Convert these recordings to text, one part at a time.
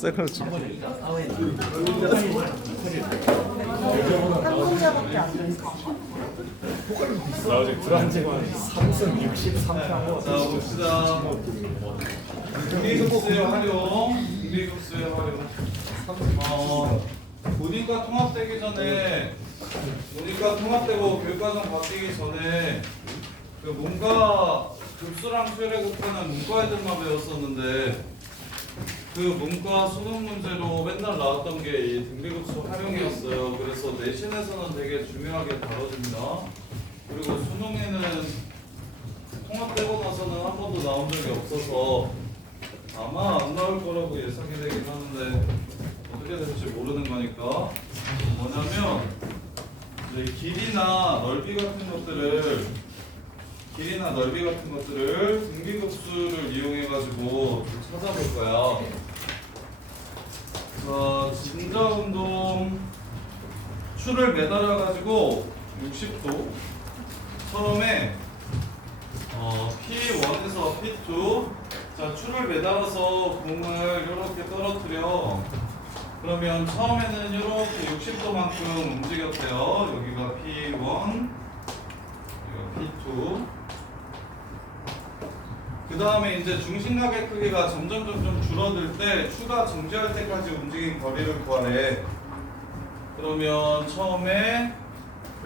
그렇지. 한 문제밖에 안 돼서. 나 어제 불안제만 3승 63패하고 자 봅시다. 공기급수의 활용. 본인과 통합되기 전에, 본인과 통합되고 교육과정 바뀌기 전에 그 문과 급수랑 수열의 곱하는 문과 애들만 배웠었는데, 그 문과 수능 문제로 맨날 나왔던 게 이 등비급수 활용이었어요. 그래서 내신에서는 되게 중요하게 다뤄집니다. 그리고 수능에는 통합되고 나서는 한 번도 나온 적이 없어서 아마 안 나올 거라고 예상이 되긴 하는데 어떻게 될지 모르는 거니까. 뭐냐면 이제 길이나 넓이 같은 것들을 등비급수를 이용해 가지고 찾아볼 거야. 자, 진자운동 추를 매달아 가지고 60도 처음에 P1에서 P2, 자 추를 매달아서 공을 이렇게 떨어뜨려. 그러면 처음에는 이렇게 60도만큼 움직였대요. 여기가 P1, 여기가 P2. 그 다음에 이제 중심각의 크기가 점점 줄어들 때 추가 정지할 때까지 움직인 거리를 구하래. 그러면 처음에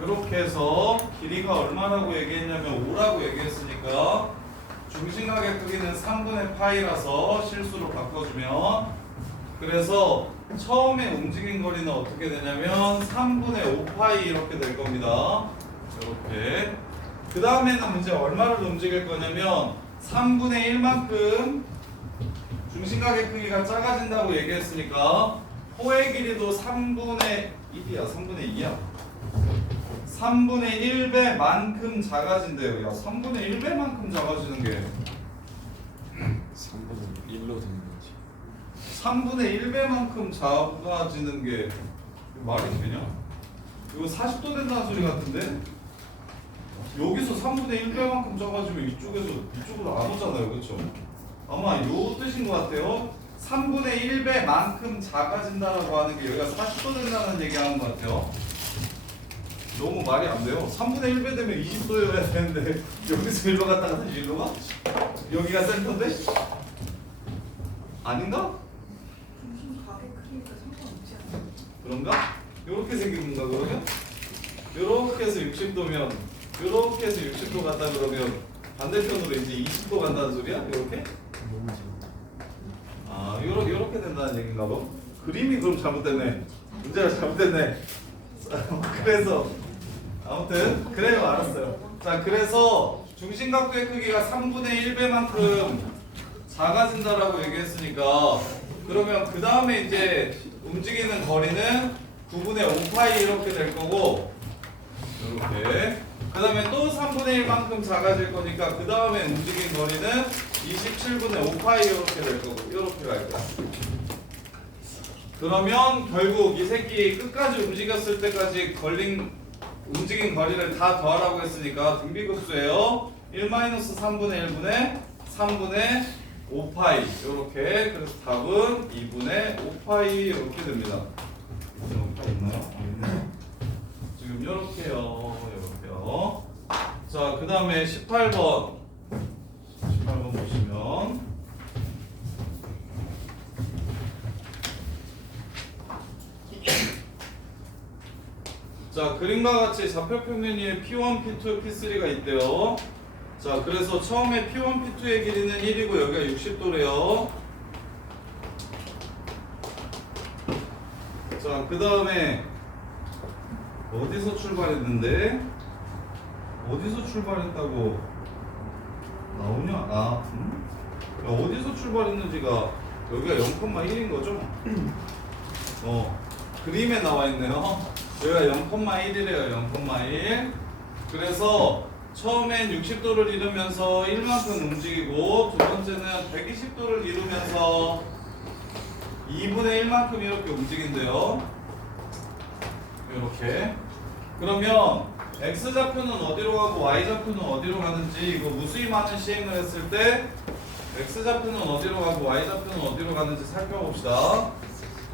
이렇게 해서 길이가 얼마라고 얘기했냐면 5라고 얘기했으니까 중심각의 크기는 3분의 파이라서 실수로 바꿔주면, 그래서 처음에 움직인 거리는 어떻게 되냐면 3분의 5파이 이렇게 될 겁니다. 이렇게. 그 다음에는 이제 얼마를 움직일 거냐면 3분의 1만큼 중심각의 크기가 작아진다고 얘기했으니까 호의 길이도 3분의 1이야, 3분의 2야. 3분의 1배만큼 작아진대요. 야, 3분의 1배만큼 작아지는 게 3분의 1로 되는 거지. 3분의 1배만큼 작아지는 게 말이 되냐? 이거 40도 된다는 소리 같은데? 여기서 3분의 1배만큼 작아지면 이쪽으로 안 오잖아요. 그렇죠? 아마 요 뜻인 것 같아요. 3분의 1배만큼 작아진다라고 하는 게 여기가 40도 된다는 얘기하는 것 같아요. 너무 말이 안 돼요. 3분의 1배 되면 20도여야 되는데 여기서 일로 갔다가 다시 일로 가? 여기가 센터인데? 아닌가? 중심각의 크기가 상관없지 않아요? 그런가? 요렇게 생긴 건가 그러면? 요렇게 해서 60도면 요렇게 해서 60도 갔다 그러면 반대편으로 이제 20도 간다는 소리야? 요렇게? 아 요렇게 된다는 얘기인가 봐. 그림이 그럼 잘못됐네. 문제가 잘못됐네. 그래서 아무튼 그래요. 알았어요. 자, 그래서 중심각도의 크기가 3분의 1배만큼 작아진다라고 얘기했으니까, 그러면 그 다음에 이제 움직이는 거리는 9분의 5파이 이렇게 될 거고, 이렇게. 그 다음에 또 3분의 1만큼 작아질 거니까 그 다음에 움직인 거리는 27분의 5파이 이렇게 될 거고, 이렇게 갈 거야. 그러면 결국 이 새끼 끝까지 움직였을 때까지 움직인 거리를 다 더하라고 했으니까 등비급수예요. 1-3분의 1분의 3분의 5파이 이렇게. 그래서 답은 2분의 5파이 이렇게 됩니다. 2분의 5파이 있나요? 있네요. 지금 이렇게요. 자, 그 다음에 18번 보시면 자, 그림과 같이 좌표 평면이 P1, P2, P3가 있대요. 자, 그래서 처음에 P1, P2의 길이는 1이고 여기가 60도래요. 자, 그 다음에 어디서 출발했는데? 어디서 출발했다고 나오냐? 야, 어디서 출발했는지가 여기가 0,1인 거죠? 그림에 나와 있네요. 여기가 0,1이래요. 0,1. 그래서 처음엔 60도를 이루면서 1만큼 움직이고, 두 번째는 120도를 이루면서 2분의 1만큼 이렇게 움직인대요. 이렇게. 그러면 X좌표는 어디로 가고 Y좌표는 어디로 가는지 이거 무수히 많은 시행을 했을 때 x좌표는 어디로 가고 y좌표는 어디로 가는지 살펴봅시다.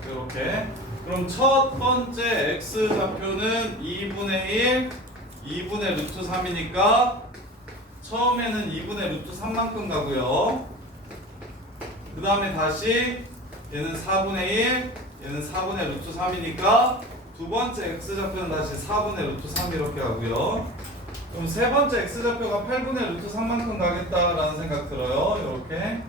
이렇게. 그럼 첫 번째 x좌표는 2분의 1, 2분의 루트 3이니까 처음에는 2분의 루트 3만큼 가고요. 그 다음에 다시 얘는 4분의 1, 얘는 4분의 루트 3이니까 두 번째 x좌표는 다시 4분의 루트 3 이렇게 하고요. 그럼 세 번째 x좌표가 8분의 루트 3만큼 가겠다라는 생각 들어요. 이렇게.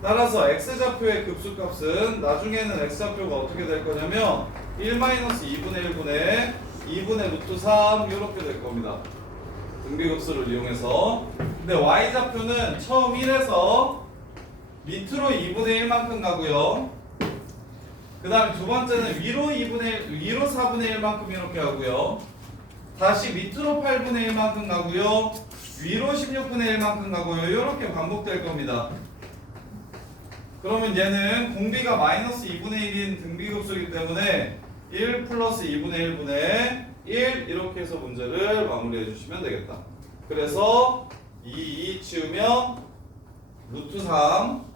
따라서 x좌표의 급수값은 나중에는 x좌표가 어떻게 될 거냐면 1-2분의 1분의 2분의 루트 3 이렇게 될 겁니다. 등비급수를 이용해서. 근데 y좌표는 처음 1에서 밑으로 2분의 1만큼 가고요. 그 다음에 두 번째는 위로 4분의 1만큼 이렇게 하고요. 다시 밑으로 8분의 1만큼 가고요. 위로 16분의 1만큼 가고요. 이렇게 반복될 겁니다. 그러면 얘는 공비가 마이너스 2분의 1인 등비급수이기 때문에 1 플러스 2분의 1분의 1 이렇게 해서 문제를 마무리해 주시면 되겠다. 그래서 2 치우면 루트 3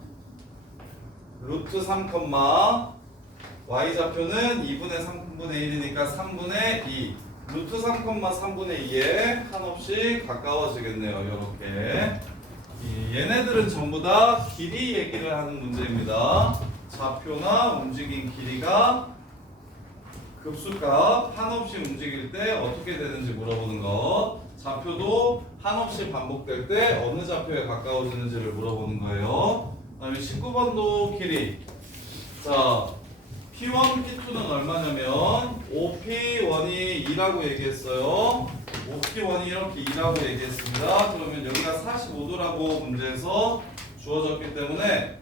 y좌표는 2분의 3분의 1이니까 3분의 2 루트 3, 3분의 2에 한없이 가까워지겠네요. 이렇게. 얘네들은 전부 다 길이 얘기를 하는 문제입니다. 좌표나 움직인 길이가 급수값 한없이 움직일 때 어떻게 되는지 물어보는 것. 좌표도 한없이 반복될 때 어느 좌표에 가까워지는지를 물어보는 거예요. 그 다음에 19번도 길이. 자, P1, P2는 얼마냐면 5P1이 2라고 얘기했어요. 5P1이 이렇게 2라고 얘기했습니다. 그러면 여기가 45도라고 문제에서 주어졌기 때문에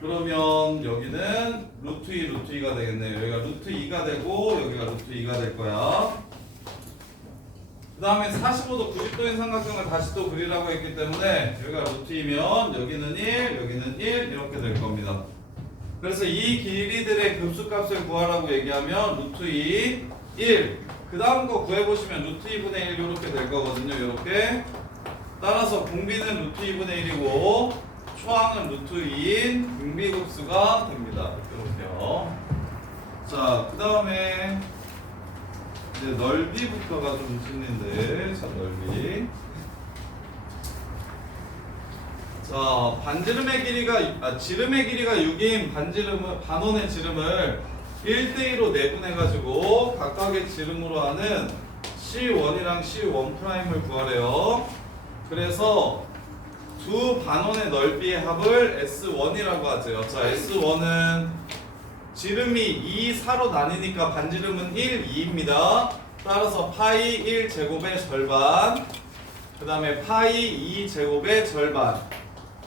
그러면 여기는 루트 2, 루트 2가 되겠네요. 여기가 루트 2가 되고 여기가 루트 2가 될 거야. 그 다음에 45도 90도인 삼각형을 다시 또 그리라고 했기 때문에 여기가 루트 2면 여기는 1, 여기는 1 이렇게 될 겁니다. 그래서 이 길이들의 급수값을 구하라고 얘기하면 루트 2, 1. 그 다음 거 구해보시면 루트 2분의 1 이렇게 될 거거든요. 이렇게. 따라서 공비는 루트 2분의 1이고 초항은 루트 2인 등비급수가 됩니다. 이렇게요. 자, 그 다음에 이제 넓이부터가 좀 틀린데. 자, 넓이. 자, 반지름의 길이가 지름의 길이가 6인 반원의 지름을 1대2로 내분해가지고 각각의 지름으로 하는 C1이랑 C1'을 구하래요. 그래서 두 반원의 넓이의 합을 S1이라고 하죠. 자, S1은 지름이 2, 4로 나뉘니까 반지름은 1, 2입니다. 따라서 파이 1 제곱의 절반, 그 다음에 파이 2 제곱의 절반.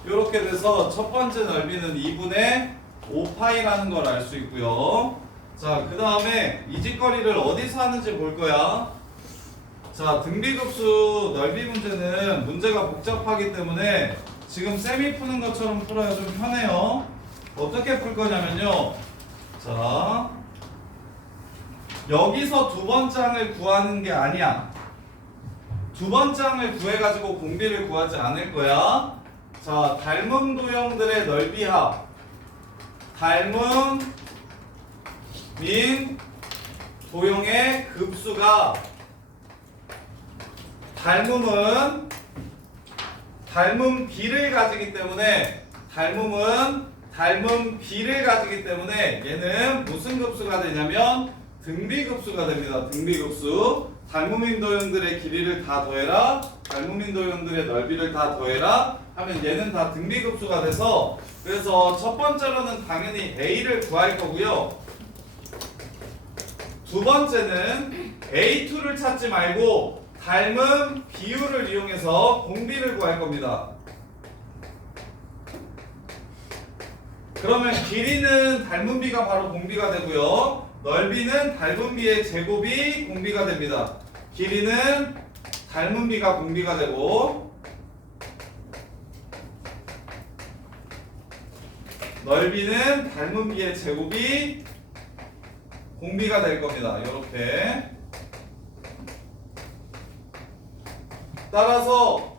이렇게 돼서 첫 번째 넓이는 2분의 5파이라는 걸 알 수 있고요. 자, 그 다음에 이 짓거리를 어디서 하는지 볼 거야. 자, 등비급수 넓이 문제는 문제가 복잡하기 때문에 지금 쌤이 푸는 것처럼 풀어야 좀 편해요. 어떻게 풀 거냐면요. 자, 여기서 두 번째 항을 구하는 게 아니야. 두 번째 항을 구해가지고 공비를 구하지 않을 거야. 자, 닮은 도형들의 넓이 합. 닮은 민 도형의 급수가 닮음은 닮은 비를 가지기 때문에 닮은 비를 가지기 때문에 얘는 무슨 급수가 되냐면 등비급수가 됩니다. 등비급수. 닮음인 도형들의 길이를 다 더해라, 닮음인 도형들의 넓이를 다 더해라 하면 얘는 다 등비급수가 돼서, 그래서 첫 번째로는 당연히 A를 구할 거고요. 두 번째는 A2를 찾지 말고 닮은 비율을 이용해서 공비를 구할 겁니다. 그러면 길이는 닮은 비가 바로 공비가 되고요. 넓이는 닮은 비의 제곱이 공비가 됩니다. 길이는 닮은 비가 공비가 되고 넓이는 닮은 비의 제곱이 공비가 될 겁니다. 이렇게. 따라서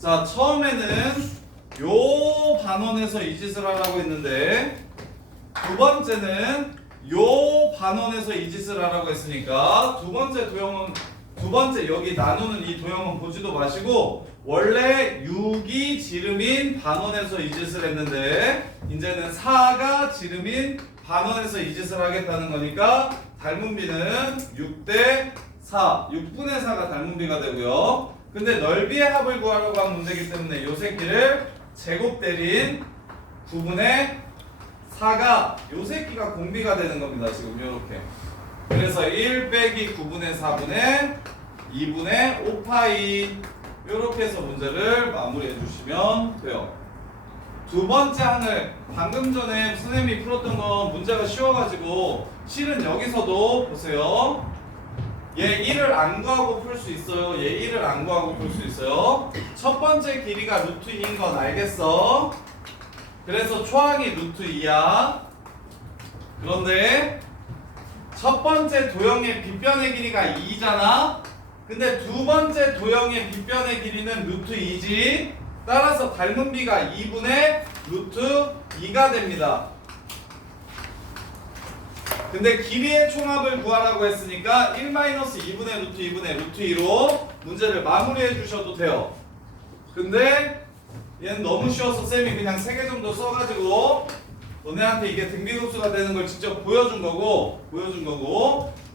자, 처음에는 요 반원에서 이 짓을 하라고 했는데 두 번째는 요 반원에서 이 짓을 하라고 했으니까 두 번째 여기 나누는 이 도형은 보지도 마시고 원래 6이 지름인 반원에서 이 짓을 했는데 이제는 4가 지름인 반원에서 이 짓을 하겠다는 거니까 닮은 비는 6대 4, 6분의 4가 닮은 비가 되고요. 근데 넓이의 합을 구하려고 한 문제이기 때문에 요 새끼를 제곱 때린 9분의 4가 요 새끼가 공비가 되는 겁니다. 지금 요렇게. 그래서 1 빼기 9분의 4분의 2분의 5파이 요렇게 해서 문제를 마무리해 주시면 돼요. 두 번째 항을 방금 전에 선생님이 풀었던 건 문제가 쉬워가지고 실은 여기서도 보세요. 얘 1을 안 구하고 풀 수 있어요. 얘 1을 안 구하고 풀 수 있어요. 첫 번째 길이가 루트 2인 건 알겠어. 그래서 초항이 루트 2야. 그런데 첫 번째 도형의 빗변의 길이가 2잖아. 근데 두 번째 도형의 빗변의 길이는 루트 2지. 따라서 닮은 비가 2분의 루트 2가 됩니다. 근데 길이의 총합을 구하라고 했으니까 1-2분의 루트 2분의 루트 2로 문제를 마무리해 주셔도 돼요. 근데 얘는 너무 쉬워서 쌤이 그냥 3개 정도 써가지고 너네한테 이게 등비급수가 되는 걸 직접 보여준 거고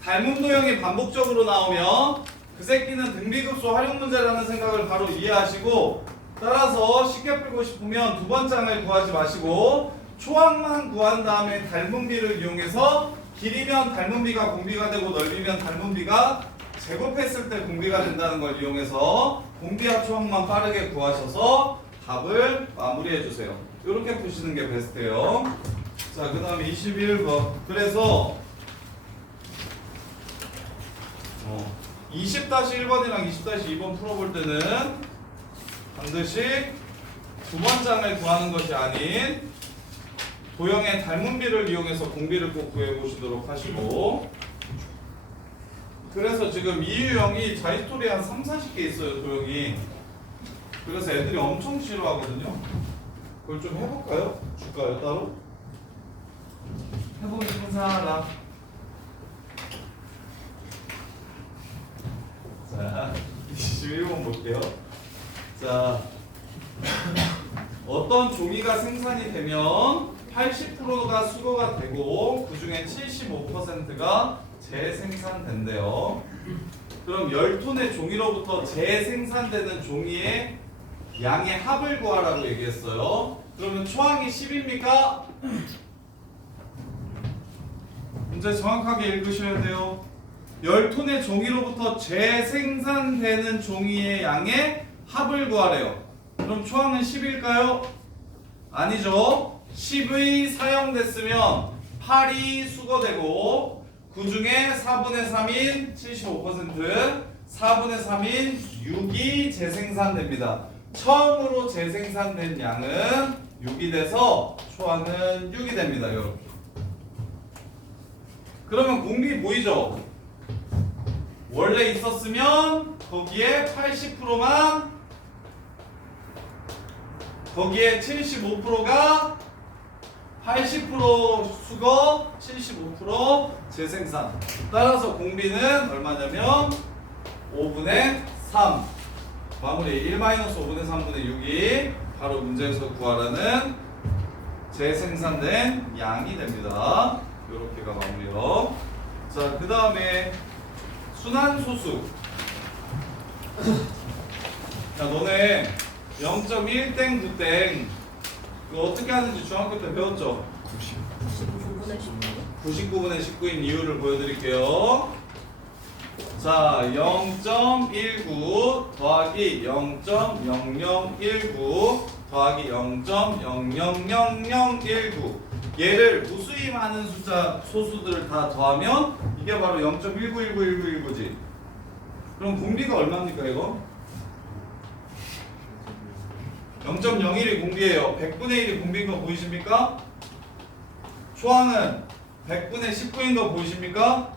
닮은 도형이 반복적으로 나오면 그 새끼는 등비급수 활용 문제라는 생각을 바로 이해하시고 따라서 쉽게 풀고 싶으면 두 번째 항을 구하지 마시고 초항만 구한 다음에 닮은 비를 이용해서 길이면 닮은 비가 공비가 되고 넓이면 닮은 비가 제곱했을 때 공비가 된다는 걸 이용해서 공비와 초항만 빠르게 구하셔서 답을 마무리해 주세요. 이렇게 푸시는 게 베스트예요. 자, 그 다음에 21번. 그래서 20-1번이랑 20-2번 풀어볼 때는 반드시 두 번장을 구하는 것이 아닌 도형의 닮은 비를 이용해서 공비를 꼭 구해보시도록 하시고 그래서 지금 이 유형이 자이스토리에 한 3-40개 있어요. 도형이. 그래서 애들이 엄청 싫어하거든요. 그걸 좀 해볼까요? 줄까요 따로? 해보고 싶은 사람. 자, 21번 볼게요. 자, 어떤 종이가 생산이 되면 80%가 수거가 되고 그 중에 75%가 재생산된대요. 그럼 10톤의 종이로부터 재생산되는 종이의 양의 합을 구하라고 얘기했어요. 그러면 초항이 10입니까? 문제 정확하게 읽으셔야 돼요. 10톤의 종이로부터 재생산되는 종이의 양의 합을 구하래요. 그럼 초항은 10일까요? 아니죠. 10의 사용됐으면 8이 수거되고 그 중에 4분의 3인 75%, 4분의 3인 6이 재생산됩니다. 처음으로 재생산된 양은 6이 돼서 초항은 6이 됩니다. 이렇게. 그러면 공비 보이죠? 원래 있었으면 거기에 80%만 거기에 75%가 80% 수거, 75% 재생산. 따라서 공비는 얼마냐면 5분의 3. 마무리 1-5분의 3분의 6이 바로 문제에서 구하라는 재생산된 양이 됩니다. 요렇게가 마무리요. 자, 그 다음에 순환소수. 자, 너네 0.1땡 9땡 그거 어떻게 하는지 중학교 때 배웠죠? 99분의 19인 이유를 보여드릴게요. 자, 0.19 더하기 0.0019 더하기 0.000019 얘를 무수히 많은 숫자 소수들을 다 더하면 이게 바로 0.19191919지. 그럼 공비가 얼마입니까 이거? 0.01이 공비예요. 100분의 1이 공비인 거 보이십니까? 초항은 100분의 19인 거 보이십니까?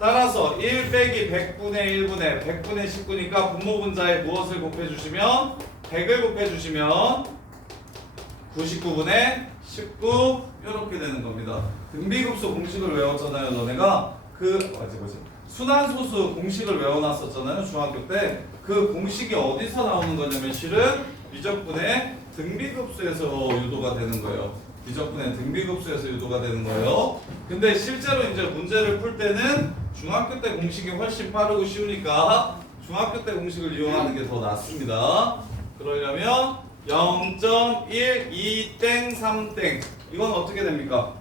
따라서 1 빼기 100분의 1분의 100분의 19니까 분모분자에 무엇을 곱해주시면 100을 곱해주시면 99분의 19 이렇게 되는 겁니다. 등비급수 공식을 외웠잖아요. 너네가 뭐지? 순환소수 공식을 외워놨었잖아요. 중학교 때. 그 공식이 어디서 나오는 거냐면 실은 미적분의 등비급수에서 유도가 되는 거예요. 미적분의 등비급수에서 유도가 되는 거예요. 근데 실제로 이제 문제를 풀 때는 중학교 때 공식이 훨씬 빠르고 쉬우니까 중학교 때 공식을 이용하는 게 더 낫습니다. 그러려면 0.1, 2땡, 3땡 이건 어떻게 됩니까?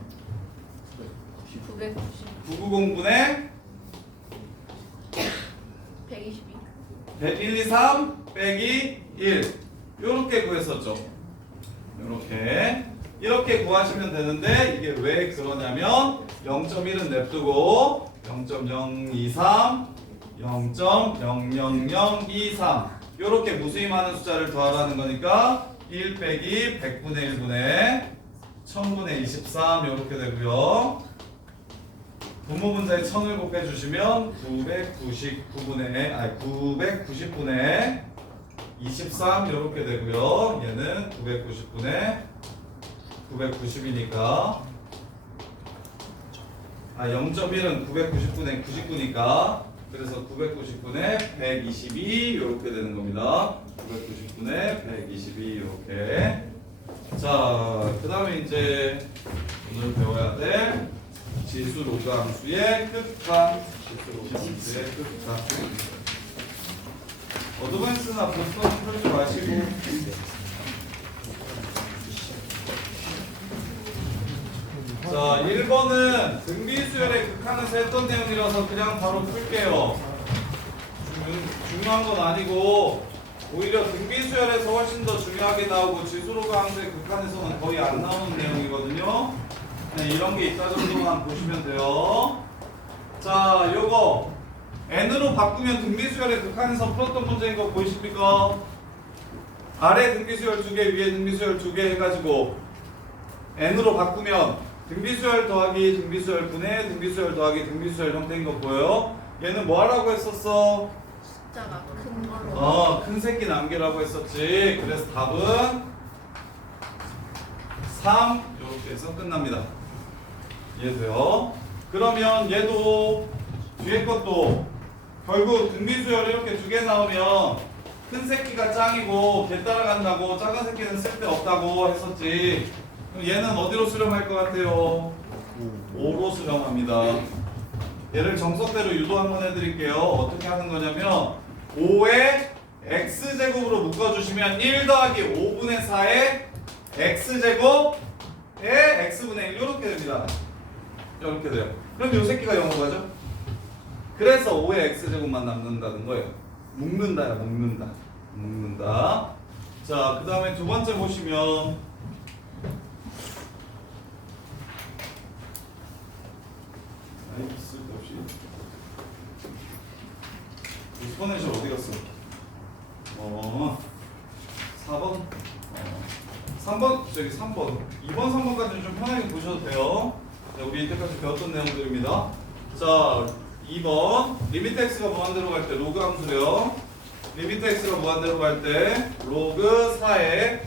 990 990분의 122 101, 2, 3 빼기 1 요렇게 구했었죠. 이렇게 구하시면 되는데 이게 왜 그러냐면 0.1은 냅두고 0.023 0.00023 요렇게 무수히 많은 숫자를 더하라는 거니까 1 빼기 100분의 1분의 1000분의 23 요렇게 되고요. 분모분자에 1000을 곱해주시면 990분의 23 이렇게 되고요. 얘는 990분의 990이니까 0.1은 990분의 99니까 그래서 990분의 122 이렇게 되는 겁니다. 990분의 122 이렇게. 자, 그 다음에 이제 오늘 배워야 될 지수 로그 함수의 극한. 어드밴스나 보스턴 풀지 마시고 자 1번은 등비수열의 극한에서 했던 내용이라서 그냥 바로 풀게요. 중요한 건 아니고 오히려 등비수열에서 훨씬 더 중요하게 나오고 지수로그 함수의 극한에서는 거의 안 나오는 내용이거든요. 네, 이런 게 있다 정도만 보시면 돼요. 자 요거 n으로 바꾸면 등비수열의 극한에서 풀었던 문제인 거 보이십니까? 아래 등비수열 2개 위에 등비수열 2개 해가지고 n으로 바꾸면 등비수열 더하기 등비수열 분의 등비수열 더하기 등비수열 형태인 거 보여요? 얘는 뭐 하라고 했었어? 숫자가 큰 걸로 큰 새끼 남기라고 했었지. 그래서 답은 3 이렇게 해서 끝납니다. 이해돼요? 그러면 얘도 뒤에 것도 결국 등비수열 이렇게 2개 나오면 큰 새끼가 짱이고 개 따라간다고 작은 새끼는 쓸데없다고 했었지. 그럼 얘는 어디로 수렴할 것 같아요? 5로 수렴합니다. 얘를 정석대로 유도 한번 해드릴게요. 어떻게 하는 거냐면 5에 x제곱으로 묶어주시면 1 더하기 5분의 4에 x제곱에 x분의 1 이렇게 됩니다. 이렇게 돼요. 그럼 이 새끼가 0으로 가죠? 그래서 5의 x제곱만 남는다는 거예요. 묶는다야, 묶는다. 자, 그 다음에 두 번째 보시면 쓸데없이 스포넨셜 어디 갔어? 4번? 3번? 저기 3번 2번, 3번까지는 좀 편하게 보셔도 돼요. 자, 우리 이때까지 배웠던 내용들입니다. 자, 2번 리미트 x가 무한대로 갈 때 로그 함수래요. 리미트 x가 무한대로 갈 때 로그 4에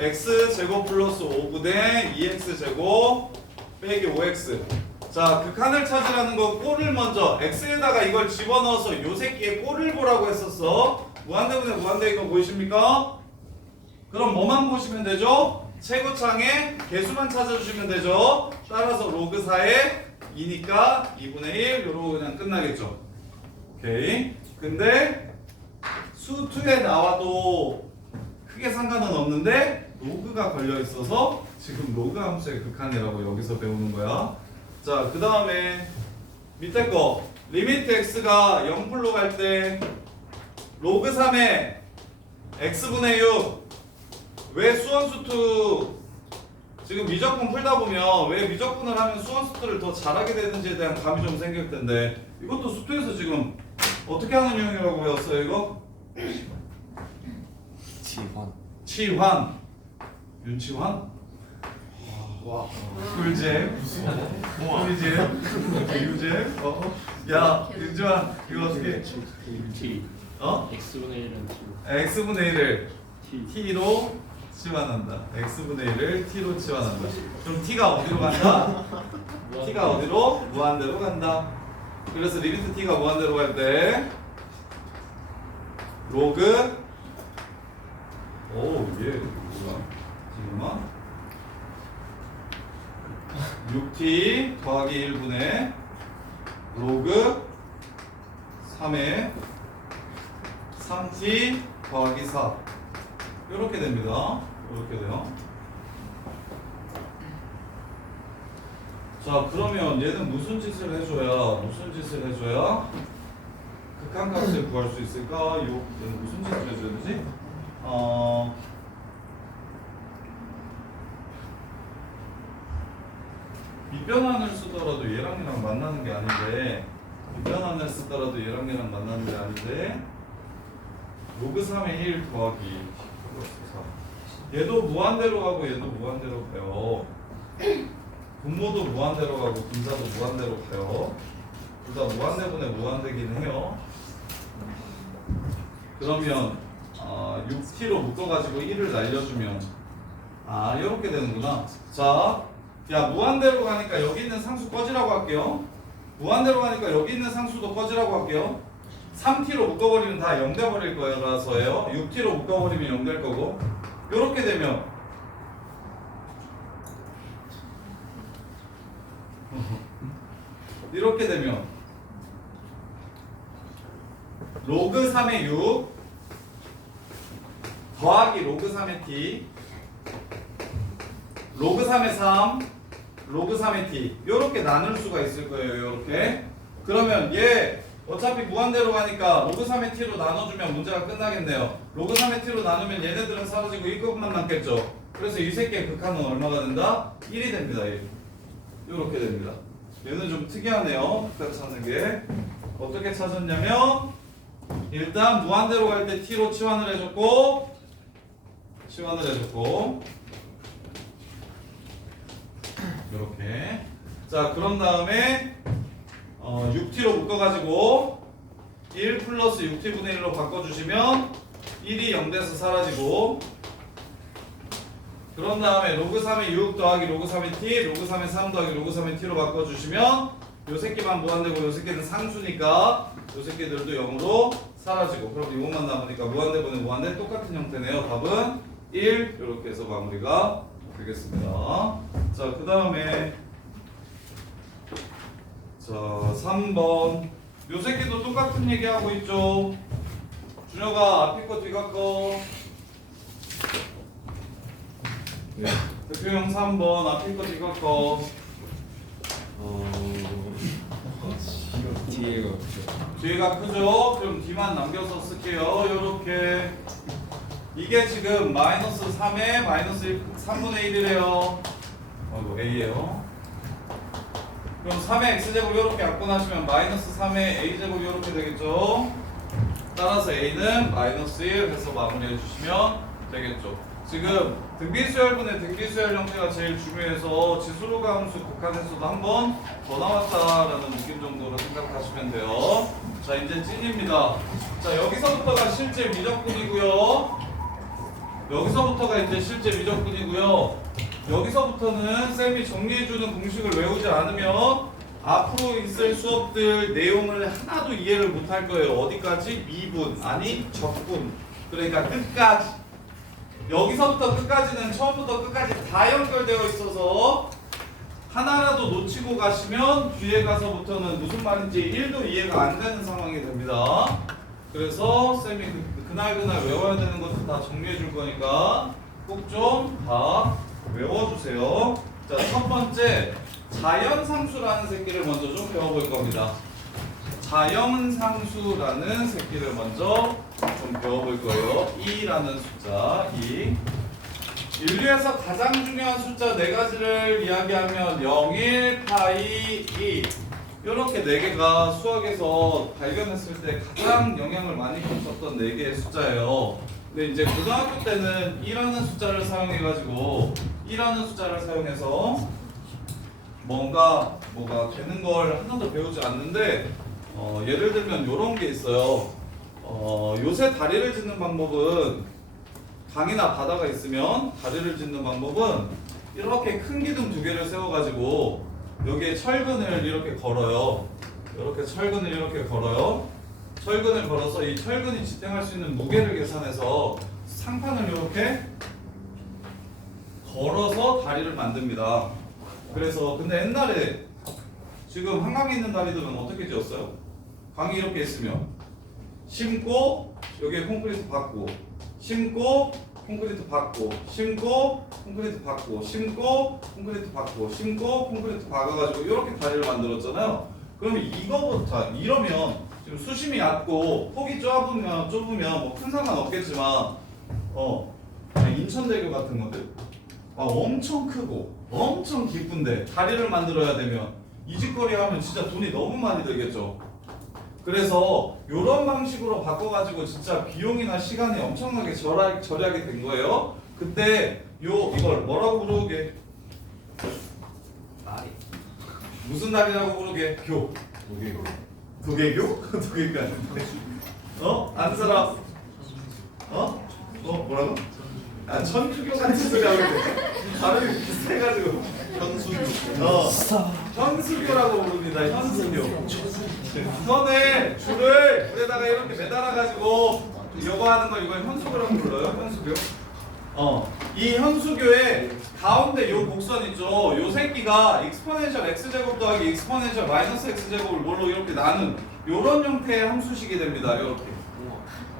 x제곱 플러스 5분의 2x제곱 빼기 5x. 자, 극한을 찾으라는 거 꼴을 먼저 x에다가 이걸 집어넣어서 요 새끼의 꼴을 보라고 했었어. 무한대분의 무한대인 거 보이십니까? 그럼 뭐만 보시면 되죠? 최고창에 개수만 찾아주시면 되죠. 따라서 로그 4에 2니까 2분의 1 요로 그냥 끝나겠죠. 오케이. 근데 수 2에 나와도 크게 상관은 없는데 로그가 걸려 있어서 지금 로그 함수의 극한이라고 여기서 배우는 거야. 자, 그 다음에 밑에 거 리미트 x가 0풀로 갈 때 로그 3에 x분의 6 왜 수원수투 지금 미적분 풀다 보면 왜 미적분을 하면 수원수투를 더 잘하게 되는지에 대한 감이 좀 생길 텐데 이것도 수투에서 지금 어떻게 하는 유형이라고 배웠어요 이거? 지환. 치환. 윤치환? 와, 꿀잼. 꿀잼. 꿀잼. 야, 윤주아, 이거 어떻게? T 어? X분의 1은 T x분의 1을 T t로 치환한다. x분의 1을 t로 치환한다. 그럼 t가 어디로 간다? t가 어디로? 무한대로 간다. 그래서 리미트 t가 무한대로 갈 때 로그 얘 뭐야? 잠깐만 6t 더하기 1분의 로그 3의 3t 더하기 4 이렇게 됩니다. 이렇게 돼요. 자, 그러면 얘는 무슨 짓을 해줘야 극한값을 구할 수 있을까? 얘는 무슨 짓을 해줘야 되지? 밑변환을 쓰더라도 얘랑 얘랑 만나는 게 아닌데 밑변환을 쓰더라도 얘랑 얘랑 만나는 게 아닌데 로그 3의 1 더하기 4 얘도 무한대로 가고 얘도 무한대로 가요. 분모도 무한대로 가고 분자도 무한대로 가요. 둘 다 무한대분의 무한대긴 해요. 그러면 6t로 묶어가지고 1을 날려주면 이렇게 되는구나. 자, 야 무한대로 가니까 여기 있는 상수 꺼지라고 할게요. 무한대로 가니까 여기 있는 상수도 꺼지라고 할게요. 3t로 묶어버리면 다 0 돼버릴 거라서예요. 6t로 묶어버리면 0 될 거고 이렇게 되면 이렇게 되면 로그 3의 6 더하기 로그 3의 t 로그 3의 3 로그 3의 t 이렇게 나눌 수가 있을 거예요. 이렇게 그러면 얘 어차피 무한대로 가니까 로그 3의 t로 나눠주면 문제가 끝나겠네요. 로그 3의 t로 나누면 얘네들은 사라지고 1곱만 남겠죠. 그래서 이 새끼의 극한은 얼마가 된다? 1이 됩니다. 1. 이렇게 됩니다. 얘는 좀 특이하네요. 극한 찾는 게 어떻게 찾았냐면 일단 무한대로 갈 때 t로 치환을 해줬고 이렇게 자 그런 다음에 6t로 묶어가지고 1 플러스 6t분의 1로 바꿔주시면 1이 0 돼서 사라지고 그런 다음에 로그 3의 6 더하기 로그 3의 t 로그 3의 3 더하기 로그 3의 t로 바꿔주시면 요 새끼만 무한대고 요 새끼는 상수니까 요 새끼들도 0으로 사라지고 그럼 이것만 남으니까 무한대분의 무한대 똑같은 형태네요. 답은 1 이렇게 해서 마무리가 되겠습니다. 자 그 다음에 자 3번 요 새끼도 똑같은 얘기하고 있죠. 준혁아 앞에 거 뒤가 거 대표형 3번 앞에 거 뒤가 거 뒤가 크죠? 그럼 뒤만 남겨서 쓸게요. 요렇게 이게 지금 마이너스 3에 마이너스 3분의 1이래요. A예요. 그럼 3의 x제곱 이렇게 약분하시면 마이너스 3의 a제곱 이렇게 되겠죠. 따라서 a는 마이너스 1 해서 마무리해 주시면 되겠죠. 지금 등비수열분의 등비수열 형태가 제일 중요해서 지수로가 함수 극한에서도 한 번 더 나왔다라는 느낌 정도로 생각하시면 돼요. 자 이제 찐입니다. 자 여기서부터가 실제 미적분이고요. 여기서부터가 이제 실제 미적분이고요. 여기서부터는 쌤이 정리해주는 공식을 외우지 않으면 앞으로 있을 수업들 내용을 하나도 이해를 못할 거예요. 어디까지? 미분, 아니 적분. 그러니까 끝까지. 여기서부터 끝까지는 처음부터 끝까지 다 연결되어 있어서 하나라도 놓치고 가시면 뒤에 가서부터는 무슨 말인지 1도 이해가 안 되는 상황이 됩니다. 그래서 쌤이 그날 외워야 되는 것도 다 정리해 줄 거니까 꼭 좀 다 외워주세요. 자, 첫 번째 자연상수라는 새끼를 먼저 좀 배워볼 겁니다. 자연상수라는 새끼를 먼저 좀 배워볼 거예요. 2라는 숫자 2. 인류에서 가장 중요한 숫자 4가지를 이야기하면 0, 1, 파이, 2 이렇게 4개가 수학에서 발견했을 때 가장 영향을 많이 끼쳤던 4개의 숫자예요. 근데 이제 고등학교 때는 1라는 숫자를 사용해가지고 1라는 숫자를 사용해서 뭐가 되는 걸 하나도 배우지 않는데 예를 들면 이런 게 있어요. 요새 다리를 짓는 방법은 강이나 바다가 있으면 다리를 짓는 방법은 이렇게 큰 기둥 두 개를 세워가지고 여기에 철근을 이렇게 걸어요. 이렇게 철근을 이렇게 걸어요. 철근을 걸어서 이 철근이 지탱할 수 있는 무게를 계산해서 상판을 이렇게 걸어서 다리를 만듭니다. 그래서 근데 옛날에 지금 한강에 있는 다리들은 어떻게 지었어요? 강이 이렇게 있으면 심고 여기에 콘크리트 받고 심고 콘크리트 받고 심고 콘크리트 받고 심고 콘크리트 받고 심고 콘크리트 박아가지고 이렇게 다리를 만들었잖아요. 그러면 이거부터 이러면 지금 수심이 얕고 폭이 좁으면 뭐 큰 상관 없겠지만 인천대교 같은 것들 엄청 크고 엄청 깊은데 다리를 만들어야 되면 이직거리 하면 진짜 돈이 너무 많이 들겠죠. 그래서 이런 방식으로 바꿔가지고 진짜 비용이나 시간이 엄청나게 절약이 된 거예요. 그때 이걸 뭐라고 부르게? 다리. 무슨 다리라고 부르게? 교. 도개교? 도개교 아닌데. 아는 사람? 뭐라고? 천주교 같은 소리 하고 있네. 발음이 비슷해가지고. 현수교라고 부릅니다. 현수교. 선을 줄을 물에다가 이렇게 매달아가지고 이거 하는 거 이걸 현수교라고 불러요. 현수교. 이 현수교의 가운데 요 곡선 있죠. 요 새끼가 익스포넨셜 x제곱 더하기 익스포넨셜 마이너스 x제곱을 뭘로 이렇게 나눈 요런 형태의 함수식이 됩니다. 이렇게.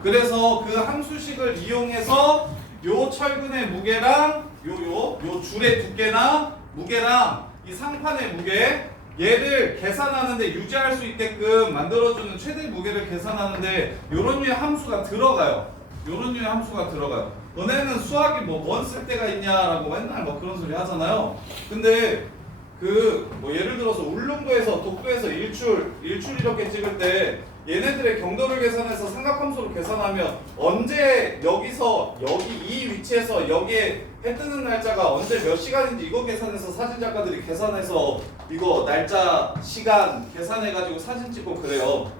그래서 그 함수식을 이용해서 요 철근의 무게랑 요 줄의 두께나 무게랑 이 상판의 무게 얘를 계산하는데 유지할 수 있게끔 만들어주는 최대 무게를 계산하는데 요런 류의 함수가 들어가요. 요런 류의 함수가 들어가요. 너네는 수학이 뭔 쓸데가 있냐라고 맨날 그런 소리 하잖아요. 근데 예를 들어서 울릉도에서 독도에서 일출 이렇게 찍을 때 얘네들의 경도를 계산해서 삼각함수로 계산하면 언제 여기서 여기 이 위치에서 여기에 해 뜨는 날짜가 언제 몇 시간인지 이거 계산해서 사진 작가들이 계산해서 이거 날짜 시간 계산해가지고 사진 찍고 그래요.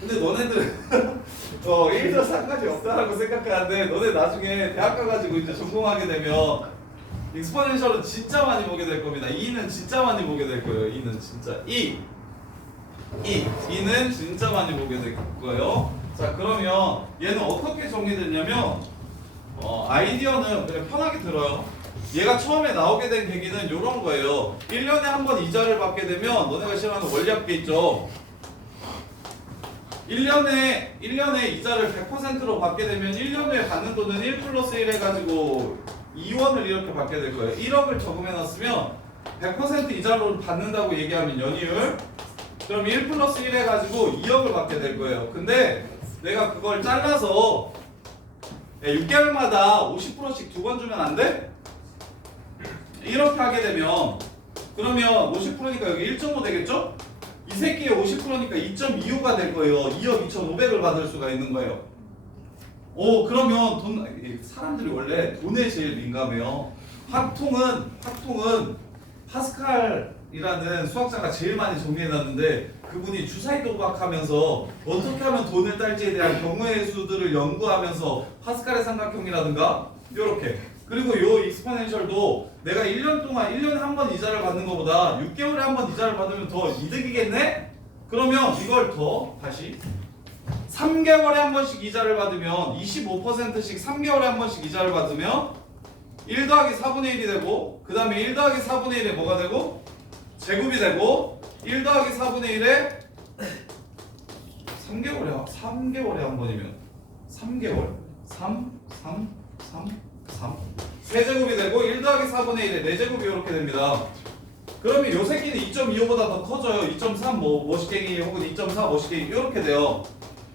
근데 너네들은 1도 상관이 없다라고 생각하는데 너네 나중에 대학 가가지고 이제 전공하게 되면 익스포넨셜은 진짜 많이 보게 될 겁니다. 2는 진짜 많이 보게 될 거예요. 2는 진짜 2는 진짜 많이 보게 될 거예요. 자, 그러면 얘는 어떻게 정리됐냐면 아이디어는 그냥 편하게 들어요. 얘가 처음에 나오게 된 계기는 이런 거예요. 1년에 한 번 이자를 받게 되면 너네가 싫어하는 원리학계 있죠. 1년에 이자를 100%로 받게 되면 1년 후에 받는 돈은 1 플러스 1 해가지고 2원을 이렇게 받게 될 거예요. 1억을 저금해놨으면 100% 이자로 받는다고 얘기하면 연이율 그럼 1 플러스 1 해가지고 2억을 받게 될 거예요. 근데 내가 그걸 잘라서 6개월마다 50%씩 2번 주면 안 돼? 이렇게 하게 되면 그러면 50%니까 여기 1.5 되겠죠? 이 새끼의 50%니까 2.25가 될 거예요. 2억 2,500을 받을 수가 있는 거예요. 그러면 사람들이 원래 돈에 제일 민감해요. 확통은 파스칼이라는 수학자가 제일 많이 정리해놨는데 그분이 주사위 도박하면서 어떻게 하면 돈을 딸지에 대한 경우의 수들을 연구하면서 파스칼의 삼각형이라든가 요렇게 그리고 요 익스포넨셜도 내가 1년 동안 1년에 한 번 이자를 받는 것보다 6개월에 한 번 이자를 받으면 더 이득이겠네? 그러면 이걸 더 다시 3개월에 한 번씩 이자를 받으면 25%씩 3개월에 한 번씩 이자를 받으면 1 더하기 4분의 1이 되고 그 다음에 1 더하기 4분의 1에 뭐가 되고? 제곱이 되고 1 더하기 4분의 1에 3개월에 한 번이면 3개월 3 세제곱이 되고 1 더하기 4분의 1에 4제곱이 이렇게 됩니다. 그러면 요 새끼는 2.25보다 더 커져요. 2.3 모시갱이 혹은 2.4 모시갱이 이렇게 돼요.